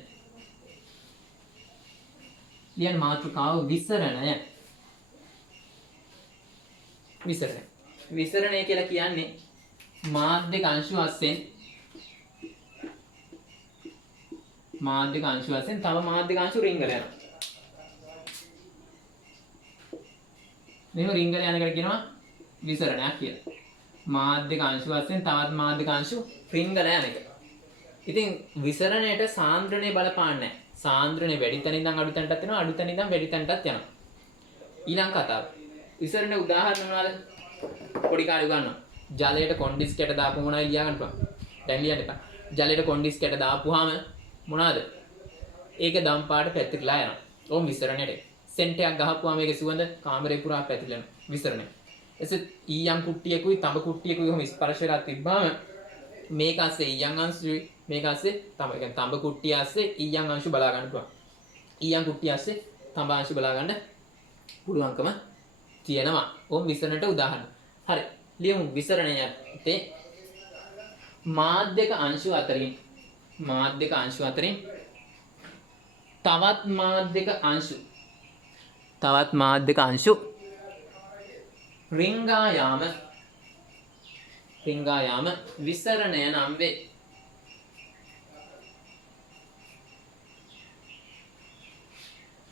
ලියන්න මාතෘකාව විසරණය. විසරණය. විසරණය කියලා කියන්නේ මාධ්‍යක අංශු වශයෙන් මාධ්‍යක අංශු වශයෙන් තව මාධ්‍යක අංශු රිංගල යනවා. මෙහෙම රිංගල යන එකට කියනවා විසරණයක් කියලා. මාධ්‍යක අංශු වශයෙන් තවත් මාධ්‍යක අංශු රිංගල යන එක. ඉතින් විසරණයට සාන්ද්‍රණය බලපාන්නේ නැහැ. සාන්ද්‍රණය වැඩි තැන ඉඳන් අඩු තැනටත් යනවා, අඩු තැන ඉඳන් වැඩි තැනටත් යනවා. ඊළඟ කතාව. විසරණේ උදාහරණ මොනවාද? පොඩි කාලේ ගන්නවා. ජලයට කොන්ඩිස් කැට දාපු මොනවයි ලියා ගන්න පුළුවන්. දැන් ලියන්න එපා. ජලයට කොන්ඩිස් කැට දාපුවාම මොනවාද? ඒක දම් පාට පැතිරලා යනවා. ඕම් විසරණයට. සෙන්ට් එකක් ගහපුවාම ඒකේ සුවඳ කාමරේ පුරා පැතිරලා යනවා. විසරණය. එසෙත් ඊයම් කුට්ටියකුයි තඹ කුට්ටියකුයි ඔහොම ස්පර්ශ වෙලා තිබ්බාම මේක ASCII ඊයම් අංශුයි මේක ASCII තඹ කුට්ටිය ASCII ඊයම් අංශු බලා ගන්න පුළුවන්. ඊයම් කුට්ටිය ASCII තඹ අංශු බලා ගන්න පුළුවන්කම තියෙනවා. ඕම් විසරණයට උදාහරණ. හරි. ලියමු විසරණයේ මාධ්‍යක අංශු අතරින් තවත් මාධ්‍යක අංශු රිංගා යාම විසරණය නම් වේ.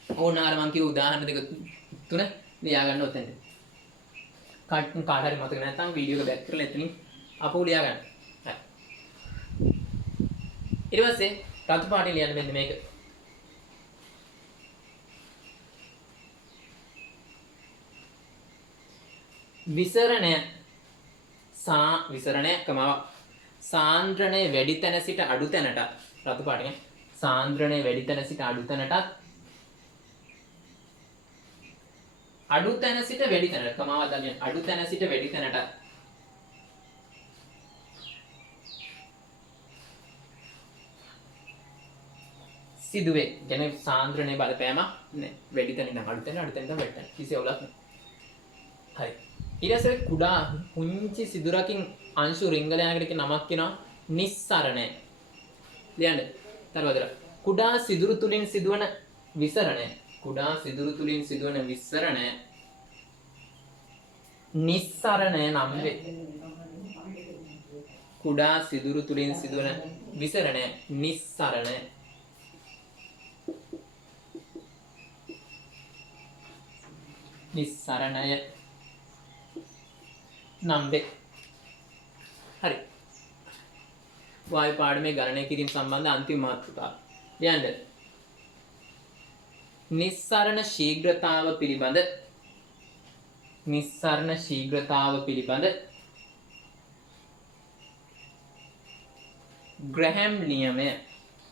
ඕනාර මං කිව්ව උදාහරණ දෙක තුන ලියා ගන්න ඔතෙන්ද. කාට හරි මතක නැත්නම් වීඩියෝ එක බැක් කරලා එතනින් අපෝ ලියා ගන්න. හරි. ඊට පස්සේ රතු පාටින් ලියන්න මෙන්න මේක. විසරණය සාන්ද්‍රණය වැඩි තැන සිට අඩු තැනට රතු පාටින් සාන්ද්‍රණය වැඩි තැන සිට අඩු තැනටත් අඩු තැන සිට වැඩි තැනට කමාවක් දාන්න අඩු තැන සිට වැඩි තැනට සිදුවේ. කියන්නේ සාන්ද්‍රණයේ බලපෑම වැඩි තැන ඉඳන් අඩු තැන ඉඳන් වැඩි තැන කිසි අවුලක් නැහැ. හරි. ඊට පස්සේ කුඩා පුංචි සිදුරකින් අංශු රිංගල යනකට නමක් කියනවා නිස්සරණය. ලියන්න. තරවදලා. කුඩා සිදුරු තුලින් සිදුවන විසරණය. නිස්සරණය නම් වේ. කුඩා සිදුරු තුලින් සිදුවන විසරණය නිස්සරණය. නිස්සරණය නම් වේ. හරි. වායු පාඩමේ ගණනය කිරීම සම්බන්ධ අන්තිම මාතෘකාව. ලියන්න. නිස්සරණ ශීඝ්‍රතාව පිළිබඳ ග්‍රැහැම් නියමය.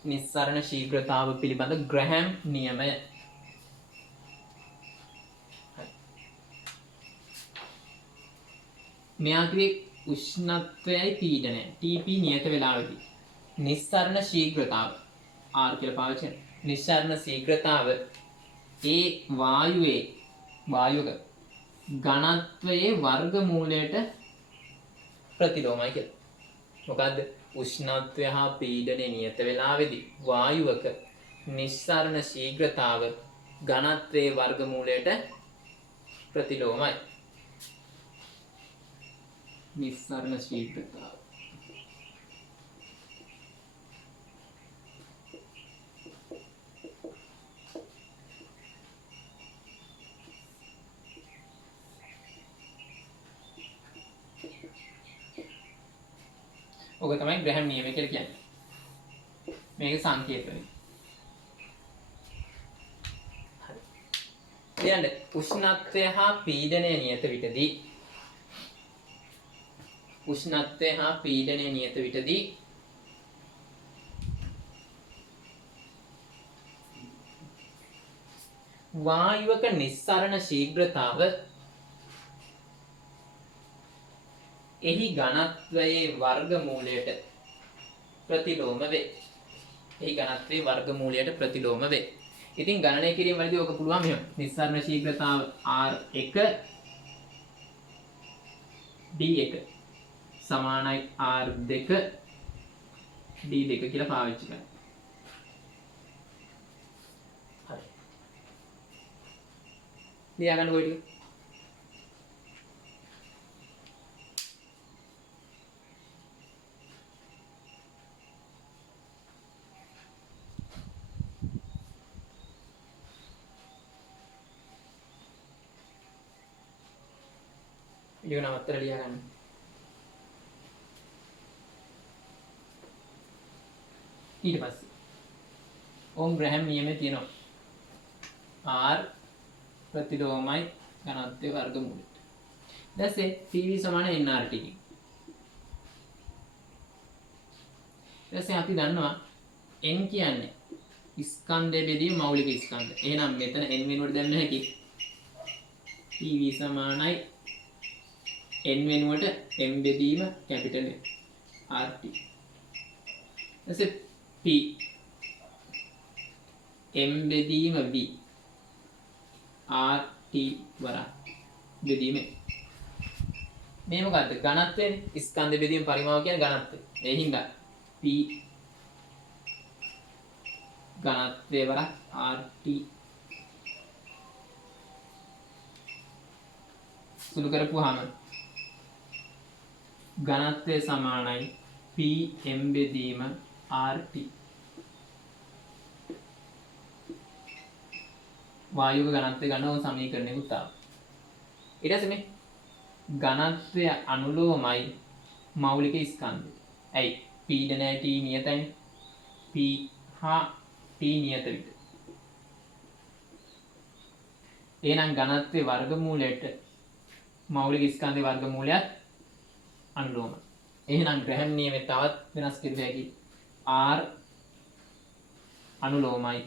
නිස්සරණ ශීඝ්‍රතාව පිළිබඳ ග්‍රැහැම් නියමය. මෙයාගේ උෂ්ණත්වයයි පීඩනය TP නියත වේලාවදී නිස්සරණ ශීඝ්‍රතාව R කියලා පාවිච්චි කරනවා. නිස්සරණ ශීඝ්‍රතාව ඒ වායුවක ඝනත්වයේ වර්ගමූලයට ප්‍රතිලෝමයි කියලා. මොකද්ද? උෂ්ණත්වය හා පීඩනය නියත වේලාවේදී වායුවක නිස්සරණ ශීඝ්‍රතාව ඝනත්වයේ වර්ගමූලයට ප්‍රතිලෝමයි. නිස්සරණ ශීඝ්‍රතාව. ඔක තමයි ග්‍රැහැම් නියමය කියලා කියන්නේ. මේක සංකේත වෙන්නේ. හරි. ලියන්න. උෂ්ණත්වය හා පීඩනය නියත විටදී වායුවක නිස්සරණ ශීඝ්‍රතාව එහි ඝනත්වයේ වර්ගමූලයට ප්‍රතිලෝම වේ. එහි ඝනත්වයේ වර්ගමූලයට ප්‍රතිලෝම වේ. ඉතින් ගණනය කිරීම වලදී ඔක පුළුවන් මෙහෙම. නිස්සාරණ ශීඝ්‍රතාව R1 D1 සමානයි R2 D2 කියලා පාවිච්චි කරන්න. හරි. ලියා ගන්න කොයි ටික? ඊළඟ නවත්තර ලියා ගන්න. ඊට පස්සේ ඕම් ග්‍රෑහම් නියමයේ තියෙනවා R ප්‍රතිලෝමයි ඝනත්වයේ වර්ගමූලයට. දැසේ PV සමාන nRT. දැසේ අපි දන්නවා n කියන්නේ ස්කන්ධය බෙදීම මෞලික ස්කන්ධ. එහෙනම් මෙතන n වෙනුවට දැම්ම හැකි PV සමානයි n වෙනුවට m බෙදීම කැපිටල් RT. දැසේ P m බෙදීම V RT වරක් බෙදීම මේ මොකද්ද ඝනත්වයනේ ස්කන්ධ බෙදීම පරිමාව කියන්නේ ඝනත්වය. ඒ හින්දා P ඝනත්වය වරක් RT සුළු කරපුවාම ඝනත්වය සමානයි P m බෙදීම RT. වායුක ඝනත්වය ගන්න සමීකරණයකුත් ආවා. ඊට පස්සේ මේ ඝනත්වය අනුලෝමයි මෞලික ස්කන්ධය. ඇයි? පීඩනය T නියතයි. P හා T නියත විට. එහෙනම් ඝනත්වයේ වර්ගමූලයට මෞලික ස්කන්ධයේ වර්ගමූලයත් අනුලෝමයි. එහෙනම් ග්‍රැහැම් නියමයේ තවත් වෙනස් කර හැකි R අනුලෝමයි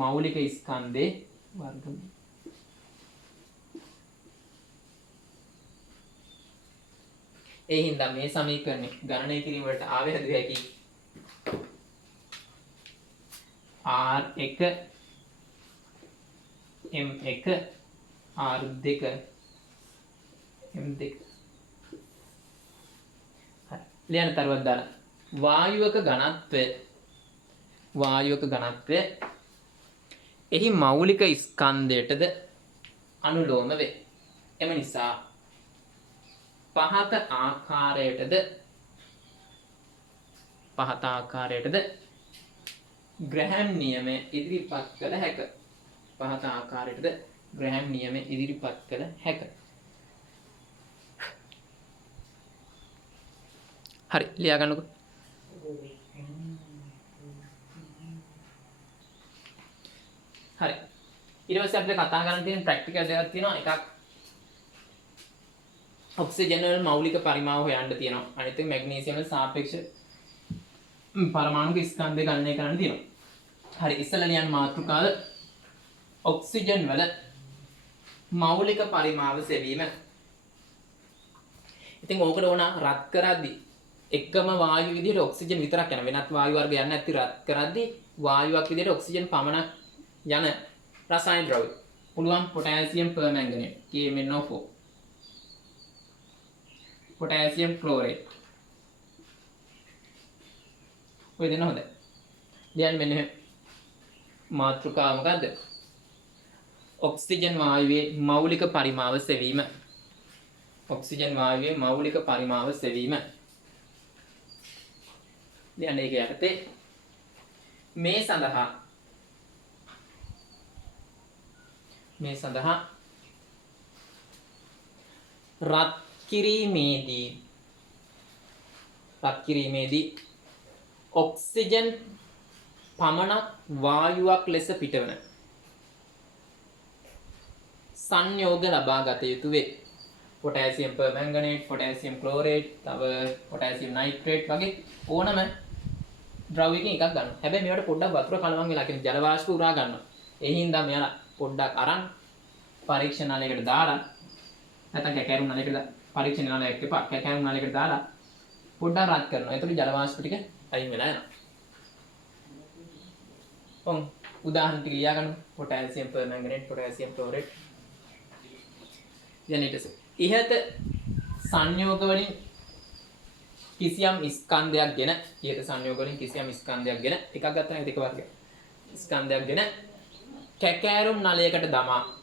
මෞලික ස්කන්ධයේ වර්ගමූලය. ඒ හින්දා මේ සමීකරණය ගණනය කිරීම වලට ආවේ හැදුව හැකි R1 M1 R2 M2. හරි. ලියන්න තරුවක් දාලා වායුවක ඝනත්වය එහි මෞලික ස්කන්ධයටද අනුලෝම වේ. එම නිසා පහත ආකාරයටද ග්‍රැහැම් නියමය ඉදිරිපත් කළ හැක. පහත ආකාරයටද ග්‍රැහැම් නියමය ඉදිරිපත් කළ හැක. හරි ලියා ගන්නකො. හරි. ඊට පස්සේ අපිට කතා කරන්න තියෙන ප්‍රැක්ටිකල් දෙකක් තියෙනවා. එකක් ඔක්සිජන් වල මෞලික පරිමාව හොයන්න තියෙනවා. අනිත් එක මැග්නීසියම් වල සාපේක්ෂ පරමාණුක ස්කන්ධය ගණනය කරන්න තියෙනවා. හරි ඉස්සෙල්ලා ලියන්න මාතෘකාව ඔක්සිජන් වල මෞලික පරිමාව සෙවීම. ඉතින් ඕකට ඕන රත් කරද්දී එකම වායු විදිහට ඔක්සිජන් විතරක් යන වෙනත් වායු වර්ග යන්නේ නැති රත් කරද්දී වායුවක් විදිහට ඔක්සිජන් පමණක් යන රසායන ද්‍රව්‍ය. පුළුවන් පොටෑසියම් පර්මැංගනේට් KMnO4 potassium chlorate. ඔය දෙන්න හොඳයි. ලියන්න මෙන්න මාතෘකාව මොකද්ද? ඔක්සිජන් වායුවේ මෞලික පරිමාව සෙවීම. ඔක්සිජන් වායුවේ මෞලික පරිමාව සෙවීම. ලියන්න ඒක යටතේ මේ සඳහා රත් කිරීමේදී ඔක්සිජන් පමණක් වායුවක් ලෙස පිටවන සංයෝග ලබා ගත යුතු වේ. පොටෑසියම් පර්මැංගනේට්, පොටෑසියම් ක්ලෝරේට්, තව පොටෑසියම් නයිට්‍රේට් වගේ ඕනම ද්‍රව්‍යකින් එකක් ගන්න. හැබැයි මේවට පොඩ්ඩක් වතුර කලවම් වෙලා කියන ජල වාෂ්ප උරා ගන්නවා. ඒ හින්දා මෙයාලා පොඩ්ඩක් අරන් පරීක්ෂණාලයකට දාලා නැත්නම් කැකෑරුම් නලයකට පරීක්ෂණ නලයක් එපා. කැකෑරුම් නලයකට දාලා පොඩ්ඩක් රත් කරනවා. එතකොට ජල වාෂ්ප ටික අයින් වෙලා යනවා. ඔව් උදාහරණ ටික ලියා ගන්න. Potassium permanganate, potassium chlorate. දැන් ඊට ඉහත සංයෝග වලින් කිසියම් ස්කන්ධයක් ගෙන ඉහත සංයෝග වලින් කිසියම් ස්කන්ධයක් ගෙන එකක් ගත්තා නම් ඒක වර්ගයක්. ස්කන්ධයක් ගෙන කැකෑරුම් නලයකට දමා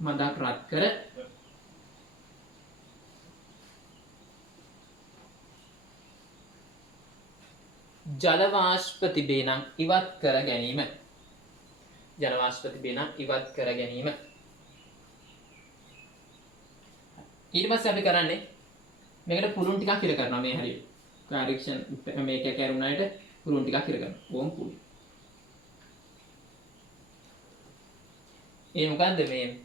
මදක් රත් කර ජල වාෂ්ප තිබේ නම් ඉවත් කර ගැනීම. ජල වාෂ්ප තිබේ නම් ඉවත් කර ගැනීම. ඊට පස්සේ අපි කරන්නේ මේකට පුළුන් ටිකක් ඉර කරනවා මේ හරියට. පරීක්ෂණ මේක කැරුණාට පුළුන් ටිකක් ඉර කරනවා. ඕම් පුළු. ඒ මොකද්ද මේ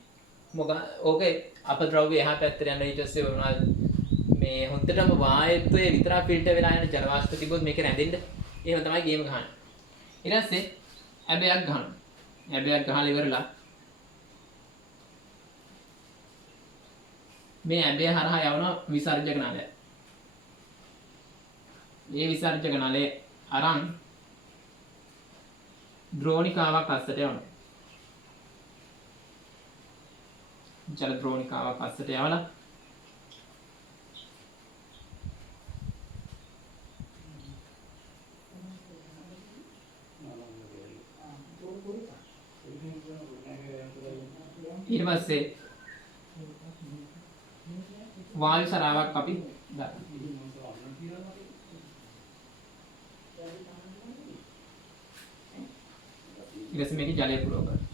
ඕකේ අපද්‍රව්‍ය එහා පැත්තට යන ඊට පස්සේ මොනවද මේ හොන්දටම වායුත්වයේ විතරක් ෆිල්ටර් වෙලා යන ජල වාෂ්ප තිබ්බොත් මේක රැඳෙන්න. එහෙම තමයි ගේම ගහන්නේ. ඊට පස්සේ ඇබයක් ගහනවා. ඇබයක් ගහලා ඉවරලා මේ ඇබය හරහා යවන විසර්ජක නලය. මේ විසර්ජක නලය අරන් ද්‍රෝණිකාවක් අස්සට යවනවා. ජල ද්‍රෝණිකාවක් අස්සට යවලා ඊට පස්සේ වායු සරාවක් අපි දානවා. ඊට පස්සේ මේකේ ජලය පුරව ගන්නවා.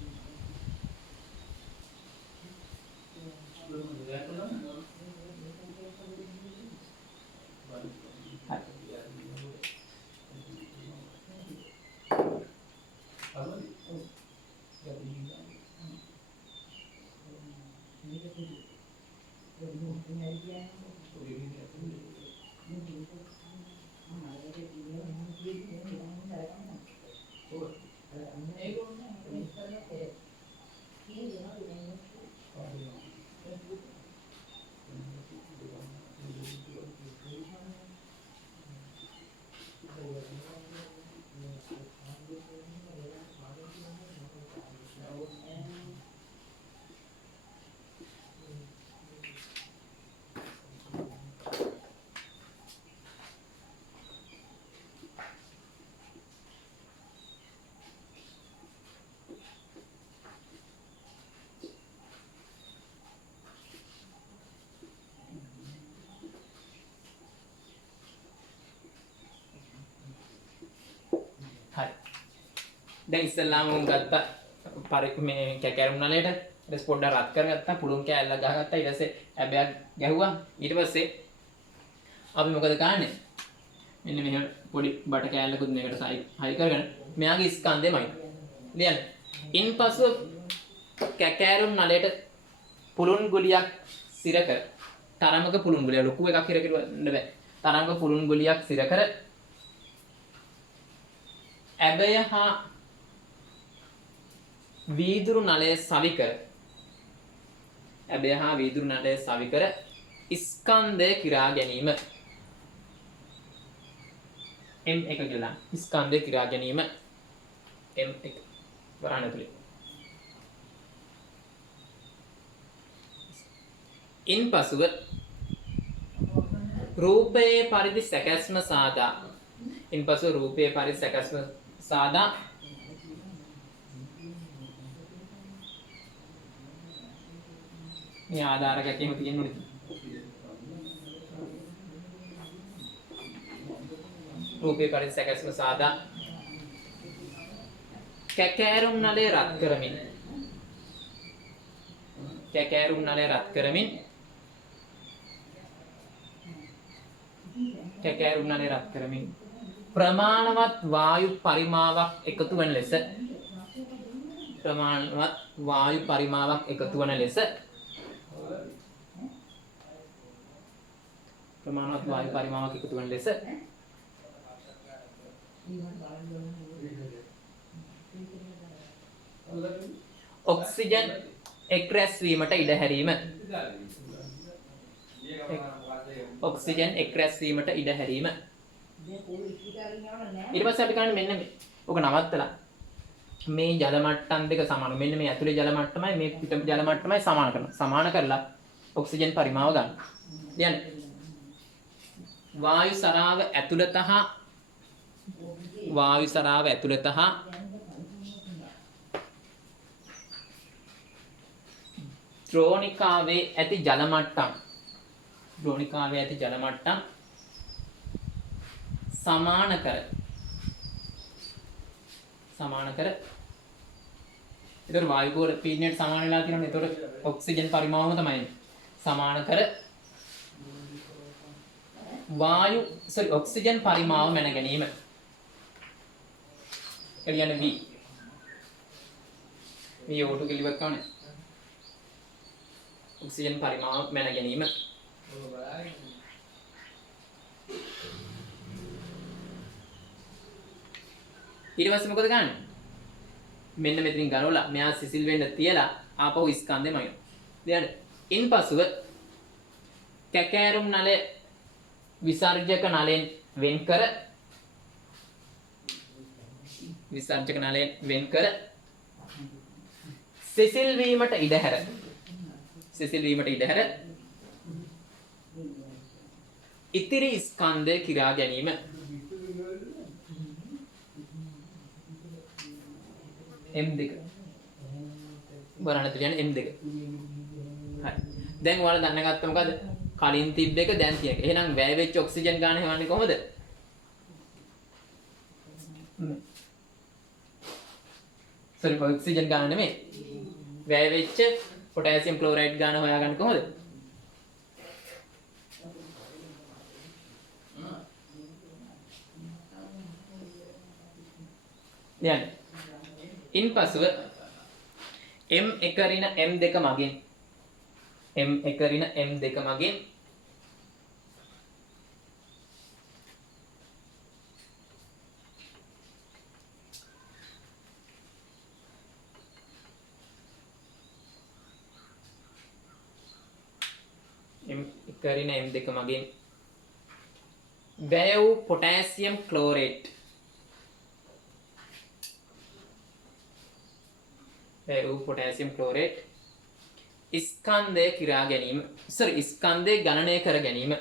දැන් ඉස්සෙල්ලාම උන් ගත්තා මේ කැකෑරුම් නලයට ඊට පොඩ්ඩක් රත් කරගත්තා පුළුන් කෑල්ල ගහගත්තා ඊට පස්සේ ඇබයක් ගැහුවා ඊට පස්සේ අපි මොකද කරන්නේ මෙන්න මෙහෙම පොඩි බට කෑල්ලකුත් මේකට හයි කරගෙන මෙයාගේ ස්කන්ධෙමයි ලියන්න ඉන්පසු කැකෑරුම් නලයට පුළුන් ගුලියක් සිර කර තරමක පුළුන් ගුලිය ලොකු එකක් හිර කිරුවන්න බෑ තරමක පුළුන් ගුලියක් සිර කර ඇබය හා වීදුරු නලය සවි කර ඇබය හා වීදුරු නලය සවි කර ස්කන්ධය කිරා ගැනීම M1 කියලා ස්කන්ධය කිරා ගැනීම M1 වරහන් ඇතුලේ ඉන්පසුව රූපයේ පරිදි සැකැස්ම සාදා ඉන්පසුව රූපයේ පරිදි සැකැස්ම සාදා මේ ආධාරක ඇකීම තියෙන්න ඕනේ. රූපේ පරිදි සැකැස්ම සාදා කැකෑරුම් නලය රත් කරමින් ප්‍රමාණවත් වායු පරිමාවක් එකතු වන ලෙස ඔක්සිජන් එක් රැස්වීමට ඉඩ හැරීම. ඔක්සිජන් එක් රැස්වීමට ඉඩ හැරීම. ඊට පස්සේ අපි කරන්නේ මෙන්න මේ. ඔක නවත්තලා මේ ජල මට්ටම් දෙක සමාන. මෙන්න මේ ඇතුලේ ජල මට්ටමයි මේ පිට ජල මට්ටමයි සමාන කරනවා. සමාන කරලා ඔක්සිජන් පරිමාව ගන්න. කියන්නේ වායු සරාව ඇතුළත හා ද්‍රෝණිකාවේ ඇති ජල මට්ටම් සමාන කර ඒතර වායු ගෝල පීඩනයට සමාන වෙලා තියෙනවනේ. ඒතර ඔක්සිජන් පරිමාවම තමයි සමාන කර ඔක්සිජන් පරිමාව මැන ගැනීම. ඒ කියන්නේ V O2 කිලිවත් කවනේ. ඔක්සිජන් පරිමාව මැන ගැනීම. ඊට පස්සේ මොකද ගන්න? මෙන්න මෙතනින් ගලවලා මෙයා සිසිල් වෙන්න තියලා ආපහු ස්කන්ධෙම යනවා. දැන් ඉන්පසුව කැකෑරුම් නලය විසර්ජක නලයෙන් වෙන්කර සිසිල් වීමට ඉඩ හැර ඉතිරි ස්කන්ධය කිරා ගැනීම. M2 බලන්න තියෙන M2. හරි. දැන් ඔයාලා දැනගත්ත මොකද? කලින් තිබ්බ එක දැන් තියෙන එක. එහෙනම් වැය වෙච්ච ඔක්සිජන් ගන්න හොයන්නේ කොහොමද? ඔක්සිජන් ගන්න නෙමෙයි. වැය වෙච්ච පොටෑසියම් ක්ලෝරයිඩ් ගන්න හොයාගන්න කොහොමද? දැන් ඉන්පසුව M1 රින M2 මගින් වැය වූ පොටෑසියම් ක්ලෝරේට් ස්කන්ධය කිරා ගැනීම. ස්කන්ධය ගණනය කර ගැනීම.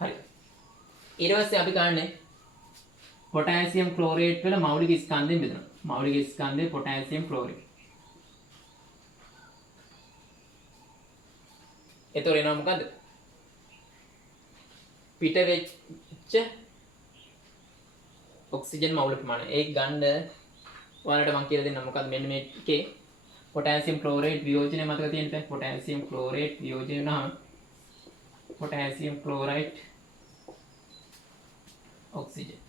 හරි. ඊට පස්සේ අපි ගන්නේ पोटेशियम क्लोरेट वල මෞලික ස්කන්ධයෙන් බෙදෙනවා. මෞලික ස්කන්ධය पोटेशियम क्लोरेट. එතකොට එනවා මොකද්ද? පිට වෙච්ච ඔක්සිජන් මෞල ප්‍රමාණය. ඒක ගන්න ඔයාලට මම කියලා දෙන්නම් මොකද්ද මෙන්න මේකේ पोटेशियम क्लोरेट වියෝජනය මතක තියෙනද? पोटेशियम क्लोरेट වියෝජනය වුණාම पोटेशियम क्लोराइड ऑक्सीजन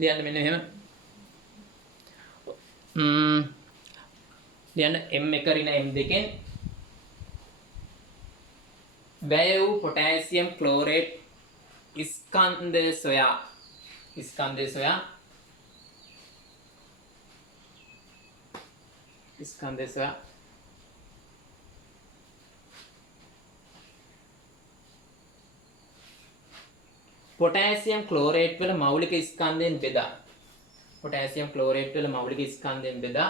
ලියන්න මෙන්න එහෙම ලියන්න M1 රින M2 වැය වූ පොටෑසියම් ක්ලෝරේට් ස්කන්ධය සොයා पोटेशियम क्लोरेट वल मौलिक स्कंधයෙන් බෙදා पोटेशियम क्लोरेट वल मौलिक स्कंधයෙන් බෙදා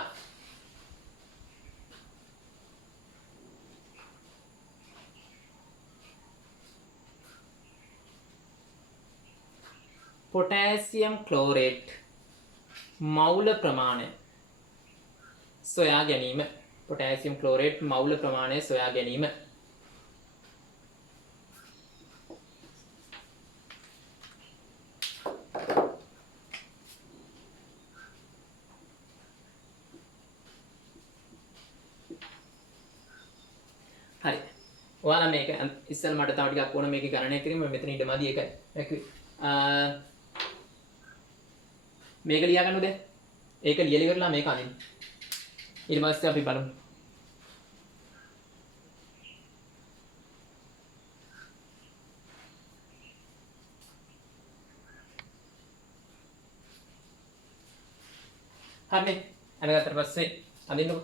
पोटेशियम क्लोरेट මෞල ප්‍රමාණය සොයා ගැනීම पोटेशियम क्लोरेट මෞල ප්‍රමාණය සොයා ගැනීම හරි. ඔයාලා මේක ඉස්සෙල් මට තව ටිකක් ඕන මේකේ ගණනය කිරීම මෙතන ඉඩමදි ඒකයි. මේක ලියා ගන්නද? ඒක ලියලා ඉවරලා මේක අනින්න. ඊට පස්සේ අපි බලමු. හරිනේ. අරගත්තට පස්සේ අඳින්නකො.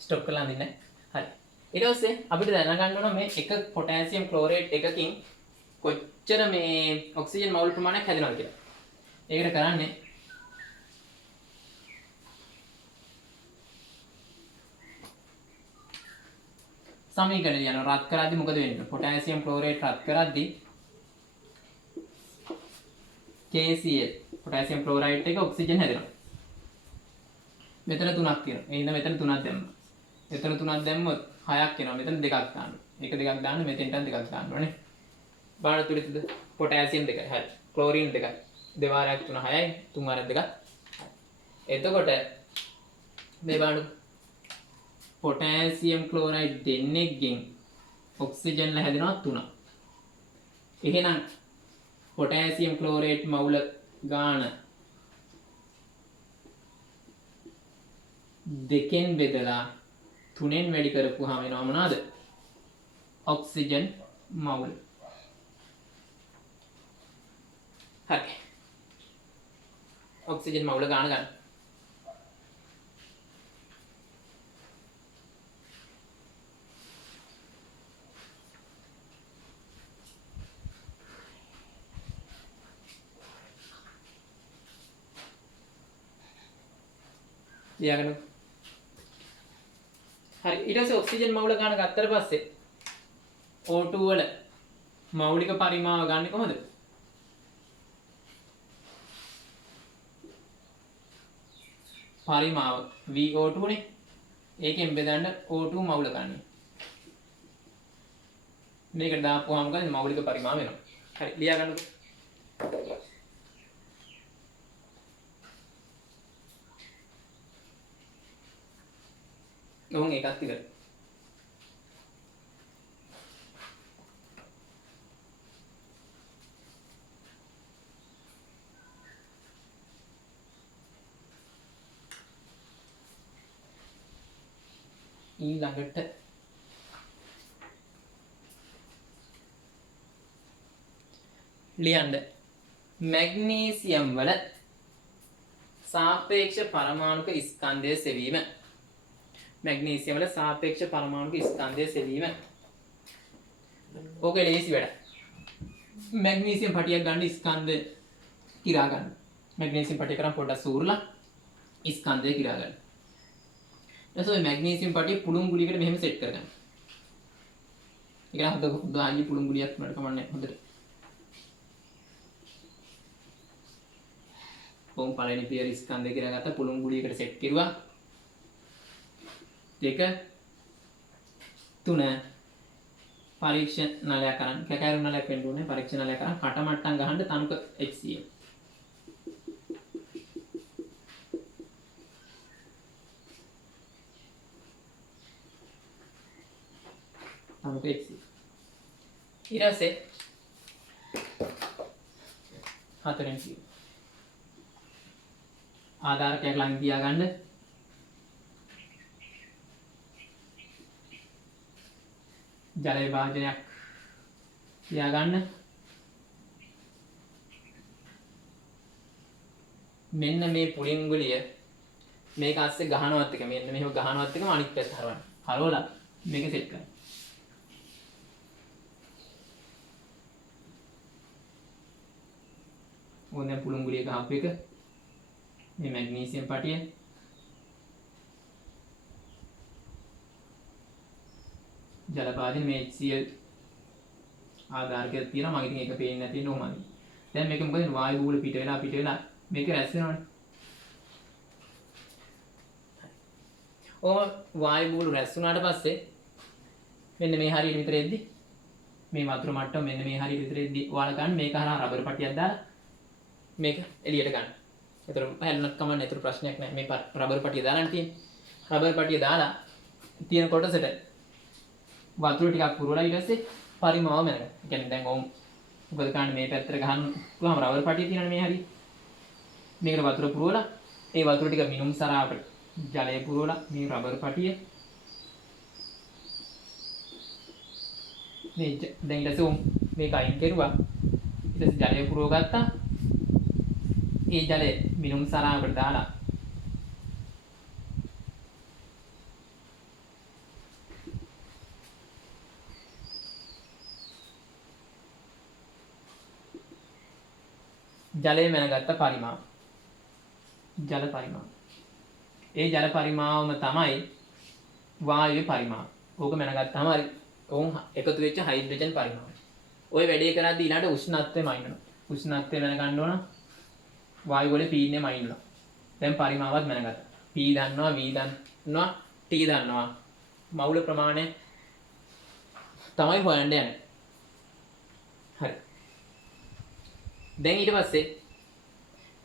ස්ටොප් කරලා අඳින්න. හරි. ඊට පස්සේ අපිට දැනගන්න ඕන මේ එක පොටෑසියම් ක්ලෝරේට් එකකින් කොච්චර මේ ඔක්සිජන් මවුල් ප්‍රමාණයක් හැදෙනවද කියලා. ඒකට කරන්නේ සමීකරණය යන රත් කරද්දි මොකද වෙන්නේ? පොටෑසියම් ක්ලෝරේට් රත් කරද්දි KCl පොටෑසියම් ක්ලෝරයිඩ් එක ඔක්සිජන් හැදෙනවා. මෙතන 3ක් තියෙනවා. එහෙනම් මෙතන 3ක් දැම්මා. මෙතන 3ක් දැම්මොත් 6ක් එනවා. මෙතන 2ක් දාන්න. එක 2ක් දාන්න මෙතෙන්ට 2ක් දාන්න ඕනේ. බාන තුලින්ද පොටෑසියම් 2යි. හරි. ක්ලෝරින් 2යි. දෙවාරයක් 3 6යි. තුන් වාරයක් 2ක්. එතකොට මේ බාන පොටෑසියම් ක්ලෝරයිඩ් දෙන්නෙක්ගෙන් ඔක්සිජන් හැදෙනවා 3. එහෙනම් පොටෑසියම් ක්ලෝරේට් මවුල ගාන දෙකෙන් බෙදලා 3ෙන් වැඩි කරපුවාම වෙනවා මොනවාද? ඔක්සිජන් මවුල්. හරි. ඔක්සිජන් මවුල ගාන ගන්න. ලියාගන්න. හරි. ඊට පස්සේ ඔක්සිජන් මවුල ගන්න ගත්තට පස්සේ O2 වල මෞලික පරිමාව ගන්න කොහොමද? පරිමාව VO2 නේ. ඒකෙන් බෙදන්න O2 මවුල ගන්න. මේකට දාපුවාම මොකද මෞලික පරිමාව වෙනවා. හරි. ලියාගන්නකො. ඔවුන් ඒකත් ඉවරයි. ඊළඟට ලියන්න මැග්නීසියම් වල සාපේක්ෂ පරමාණුක ස්කන්ධය සෙවීම. මැග්නීසියම් වල සාපේක්ෂ පරමාණුක ස්කන්ධය සෙවීම. ඕක ලේසි වැඩ. මැග්නීසියම් පටියක් ගන්න ස්කන්ධ කිරා ගන්න. මැග්නීසියම් පටිය කරන් පොඩ්ඩක් සූරලා ස්කන්ධය කිරා ගන්න. එතකොට මැග්නීසියම් පටිය පුළුන් ගුලියකට මෙහෙම සෙට් කරගන්න. ඒක නම් හොඳ ආයි පුළුන් ගුලියක් වලට කමන්නේ හොඳට. කොම් පළවෙනි පියවර ස්කන්ධය කියලා ගත්තා පුළුන් ගුලියකට සෙට් කරුවා. 2 3 පරීක්ෂණ නලයක් කරන් කැකෑරුම් නලයක් වෙන්න ඕනේ පරීක්ෂණ නලයක් කරන් කටමට්ටම් ගහන්න තනුක HCl. තනුක HCl. ඊට පස්සේ හතරෙන් පියවර ආධාරකයක් ළඟ තියාගන්න. ජල විභාජනයක් තියාගන්න. මෙන්න මේ පුලින් ගුලිය මේක ASCII ගහනවත් එක මෙන්න මෙහෙම ගහනවත් එකම අනිත් පැත්ත හරවන්න. හරවලා මේක සෙට් කරන්න. ඕන දැන් පුලින් ගුලිය ගහපු එක මේ මැග්නීසියම් පටිය ජල භාජන මේ HCl ආධාරකයක් තියෙනවා. මම ඉතින් ඒක පේන්නේ නැති නෝමයි. දැන් මේක මොකද වායු බූල පිට වෙලා මේක රැස් වෙනවනේ. ඕම වායු බූල රැස් වුණාට පස්සේ මෙන්න මේ හරියට විතර එද්දි මේ වතුර මට්ටම මෙන්න මේ හරියට විතර එද්දි ඔයාලා ගන්න මේක හරහා රබර් පටියක් දාලා මේක එළියට ගන්න. ඒතර හැලුණක් කමන්නේ ඒතර ප්‍රශ්නයක් නැහැ. මේ රබර් පටිය දාලා තියෙන්නේ. රබර් පටිය දාලා තියෙන කොටසට වතුර ටිකක් පුරවලා ඊට පස්සේ පරිමාව මැනගන්න. ඒ කියන්නේ දැන් ඕම් මොකද කරන්නේ මේ පැත්තට ගහන්න පුළුවන් රබර් පටිය තියෙනනේ මේ හරිය. මේකට වතුර පුරවලා ඒ වතුර ටික මිනුම් සරාවට ජලය පුරවලා මේ රබර් පටිය මේ දැන් ඊට පස්සේ මේක අයින් කරුවා. ඊට පස්සේ ජලය පුරව ගත්තා. ඒ ජලය මිනුම් සරාවට දාලා ජලය මැනගත්ත පරිමාව. ජල පරිමාව. ඒ ජල පරිමාවම තමයි වායුවේ පරිමාව. ඕක මැනගත්තාම හරි ඕන් එකතු වෙච්ච හයිඩ්‍රජන් පරිමාව. ඔය වැඩේ කරද්දී ඊළඟට උෂ්ණත්වය මයින්නවා. උෂ්ණත්වය මැනගන්න ඕන වායු වල පීඩනය මයින්නවා. දැන් පරිමාවත් මැනගත්තා. P දන්නවා, V දන්නවා, T දන්නවා. මවුල ප්‍රමාණය තමයි හොයන්න යන්නේ. හරි. දැන් ඊට පස්සේ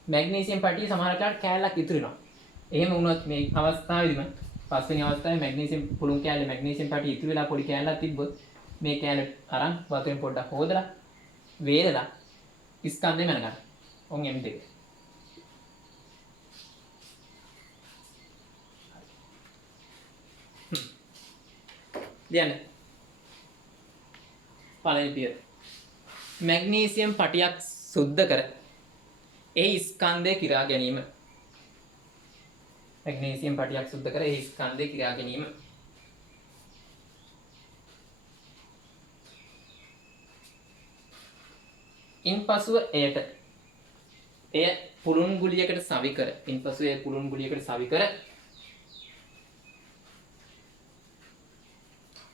මැග්නීසියම් පටිය සමහර කාලට කෑල්ලක් ඉතුරු වෙනවා. එහෙම වුණොත් මේ අවස්ථාවේදීම පස්වෙනි අවස්ථාවේ මැග්නීසියම් පුළුන් කෑල්ලේ මැග්නීසියම් පටිය ඉතුරු වෙලා පොඩි කෑල්ලක් තිබ්බොත් මේ කෑල්ල අරන් වතුරෙන් පොඩ්ඩක් හොදලා වේලලා ස්කන්ධය මැනගන්න. On M2. දැන් පළවෙනි පියවර මැග්නීසියම් පටියක් සුද්ධ කර ඒ ස්කන්ධය කිරා ගැනීම. මැග්නීසියම් පටියක් සුද්ධ කර ඒ ස්කන්ධය කිරා ගැනීම. ඉන්පසුව එයට එය පුළුන් ගුලියකට සවි කර ඉන්පසුව එය පුළුන් ගුලියකට සවි කර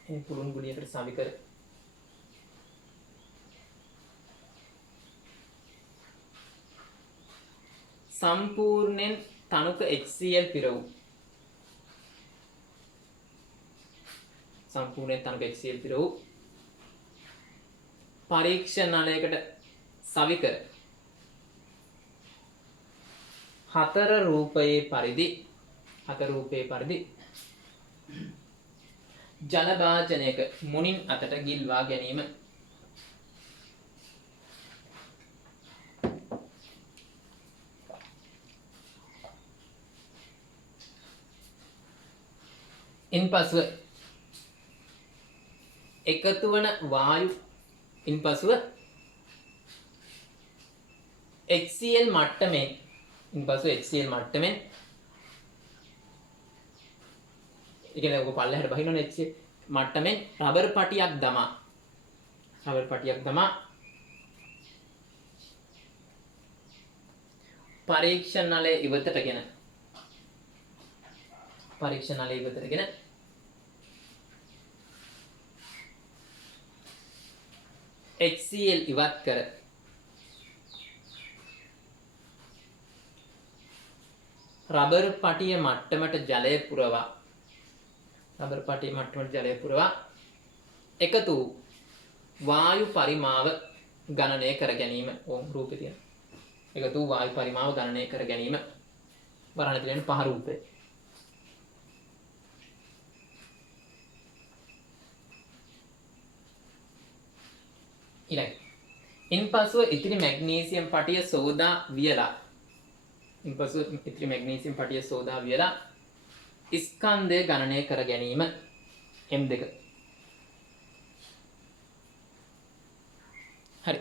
ඒ පුළුන් ගුලියකට සවි කර සම්පූර්ණයෙන් තනුක HCl පිර වූ සම්පූර්ණයෙන් තනුක HCl පිර වූ පරීක්ෂණාලයකට සවි කර හතර රූපයේ පරිදි ජල භාජනයක මුණින් අතට ගිල්වා ගැනීම. ඉන්පසුව එකතු වන වායු ඉන්පසුව HCl මට්ටමේ ඒ කියන්නේ ඔක පල්ලෙහාට බහිනවනේ HCl මට්ටමෙන් රබර් පටියක් දමා පරීක්ෂණාලය ඉවතටගෙන HCl ඉවත් කර රබර් පටිය මට්ටමට ජලය පුරවා එකතු වායු පරිමාව ගණනය කර ගැනීම. ඕම් රූපේ තියෙන එකතු වායු පරිමාව ගණනය කර ගැනීම. බලන්න තියෙන පහ රූපේ. ඊළඟ ඉන්පසුව ඉතිරි මැග්නීසියම් පටිය සෝදා වියලා ස්කන්ධය ගණනය කර ගැනීම. M2. හරි.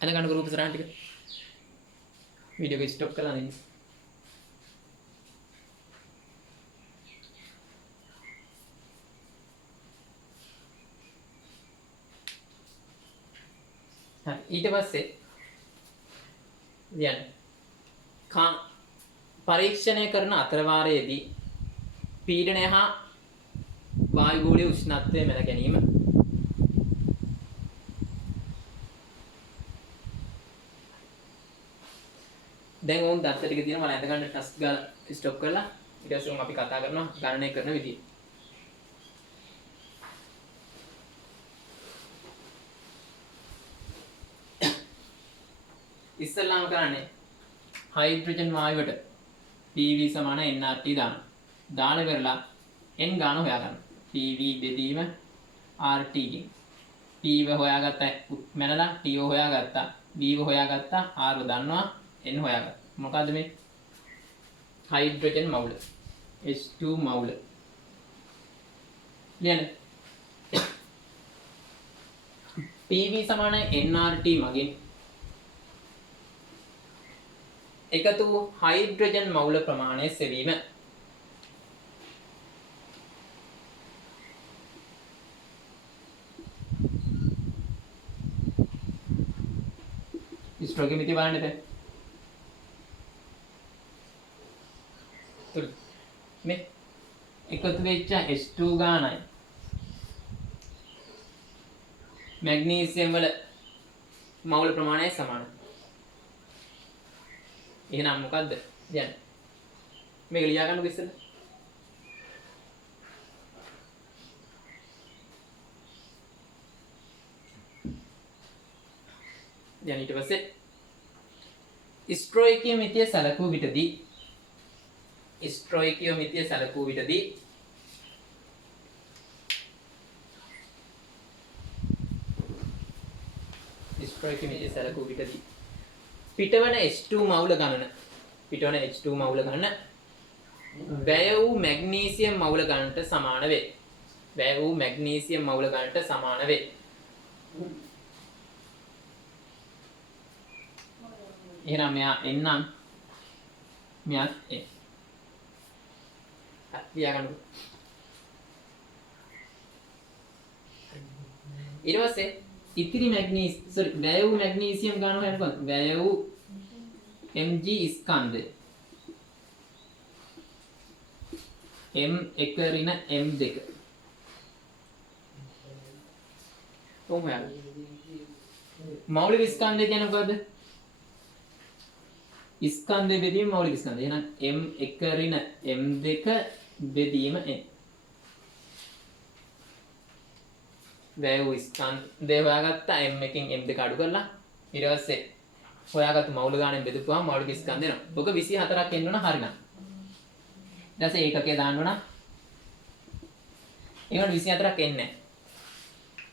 අද ගන්නක රූප සරහන් ටික වීඩියෝ එක ස්ටොප් කරලා නෙමෙයි. හරි. ඊට පස්සේ යන්න පරීක්ෂණය කරන අතරවාරයේදී පීඩනය හා වායුගෝලීය උෂ්ණත්වය මැන ගැනීම. දැන් ඕන් දත්ත ටික තියෙනවා මම ඇඳ ගන්න ටස්ක් ගාලා ස්ටොප් කරලා ඊට පස්සේ අපි කතා කරනවා ගණනය කරන විදිය. ඉස්සෙල්ලාම කරන්නේ හයිඩ්‍රජන් වායුවට PV = nRT දානවා. දාන ඉවරලා n ගාන හොයාගන්න. PV බෙදීම RT ගෙන්. P ව හොයාගත්තා මැනලා T හොයාගත්තා. B ව හොයාගත්තා. R ව දන්නවා. n හොයාගත්තා. මොකද්ද මේ? හයිඩ්‍රජන් මවුල. H2 මවුල. ලියන්න. PV සමානයි nRT මගින් එකතු වූ හයිඩ්‍රජන් මවුල ප්‍රමාණය සෙවීම. ස්ටොකියෝමෙට්‍රි බලන්න එපා. මේ එකතු වෙච්ච H2 ගානයි මැග්නීසියම් වල මවුල ප්‍රමාණය සමානයි. එහෙනම් මොකද්ද? යන්න. මේක ලියා ගන්නකො ඉස්සෙල්ලා. දැන් ඊට පස්සේ ස්ටොයිකියෝමෙට්‍රිය සැලකූ විටදී ස්ටොයිකියෝමෙට්‍රිය සැලකූ විටදී ස්ටොයිකියෝමෙට්‍රිය සැලකූ විටදී පිටවන H2 මවුල ගණන වැය වූ මැග්නීසියම් මවුල ගණනට සමාන වේ. වැය වූ මැග්නීසියම් මවුල ගණනට සමාන වේ. එහෙනම් මෙයා එන්නම් මෙයාත් එ. ලියා ගන්න. ඊට පස්සේ ඉතිරි වැය වූ මැග්නීසියම් ගන්න හොයනකොට වැය වූ Mg ස්කන්ධය M1 ඍණ M2 කොහොමද මෞලික ස්කන්ධය කියන්නේ මොකද්ද? ස්කන්ධය බෙදීම මෞලික ස්කන්ධය. එහෙනම් M1 ඍණ M2 බෙදීම n. වැය වූ ස්කන්ධය හොයාගත්තා M1කින් M2 අඩු කරලා ඊට පස්සේ හොයාගත්තු මෞල ගාණයෙන් බෙදපුවාම මෞලික ස්කන්ධය එනවා. ඔක 24ක් එන්න ඕන හරිනම්. ඊට පස්සේ ඒකකේ දාන්න ඕන. ඒකට 24ක් එන්නේ නැහැ.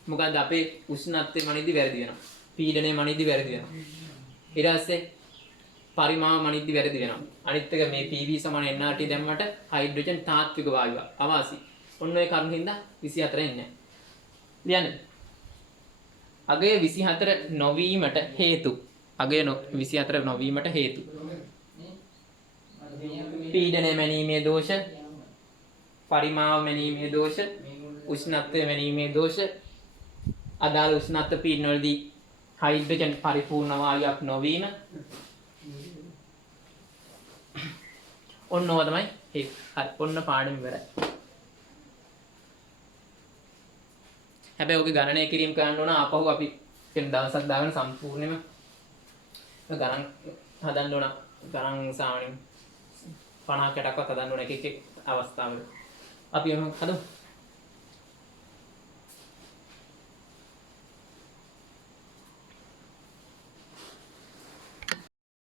මොකද අපේ උෂ්ණත්වය මනින්දි වැරදි වෙනවා. පීඩනය මනින්දි වැරදි වෙනවා. ඊට පස්සේ පරිමාව මනින්දි වැරදි වෙනවා. අනිත් එක මේ PV සමාන nRT දැම්මට හයිඩ්‍රජන් තාත්වික වායුව අවාසි. ඔන්න ඔය කරුණු හින්දා 24 එන්නේ නැහැ. ලියන්න. අගය 24 නොවීමට හේතු. අගය 24 නොවීමට හේතු. පීඩනය මැනීමේ දෝෂ, පරිමාව මැනීමේ දෝෂ, උෂ්ණත්වය මැනීමේ දෝෂ, අදාළ උෂ්ණත්ව පීඩන වලදී හයිඩ්‍රජන් පරිපූර්ණ වායුවක් නොවීම. ඔන්න ඕවා තමයි හේතු. හරි. ඔන්න පාඩම ඉවරයි. හැබැයි ඔගේ ගණනය කිරීම කරන්න ඕන ආපහු අපි කෙන දවසක් දාගෙන සම්පූර්ණයෙන්ම ගණන් හදන්න ඕන. ගණන් සාමාන්‍යයෙන් 50කටවත් හදන්න ඕන එක එක අවස්ථාවල. අපි එහෙම හදමු.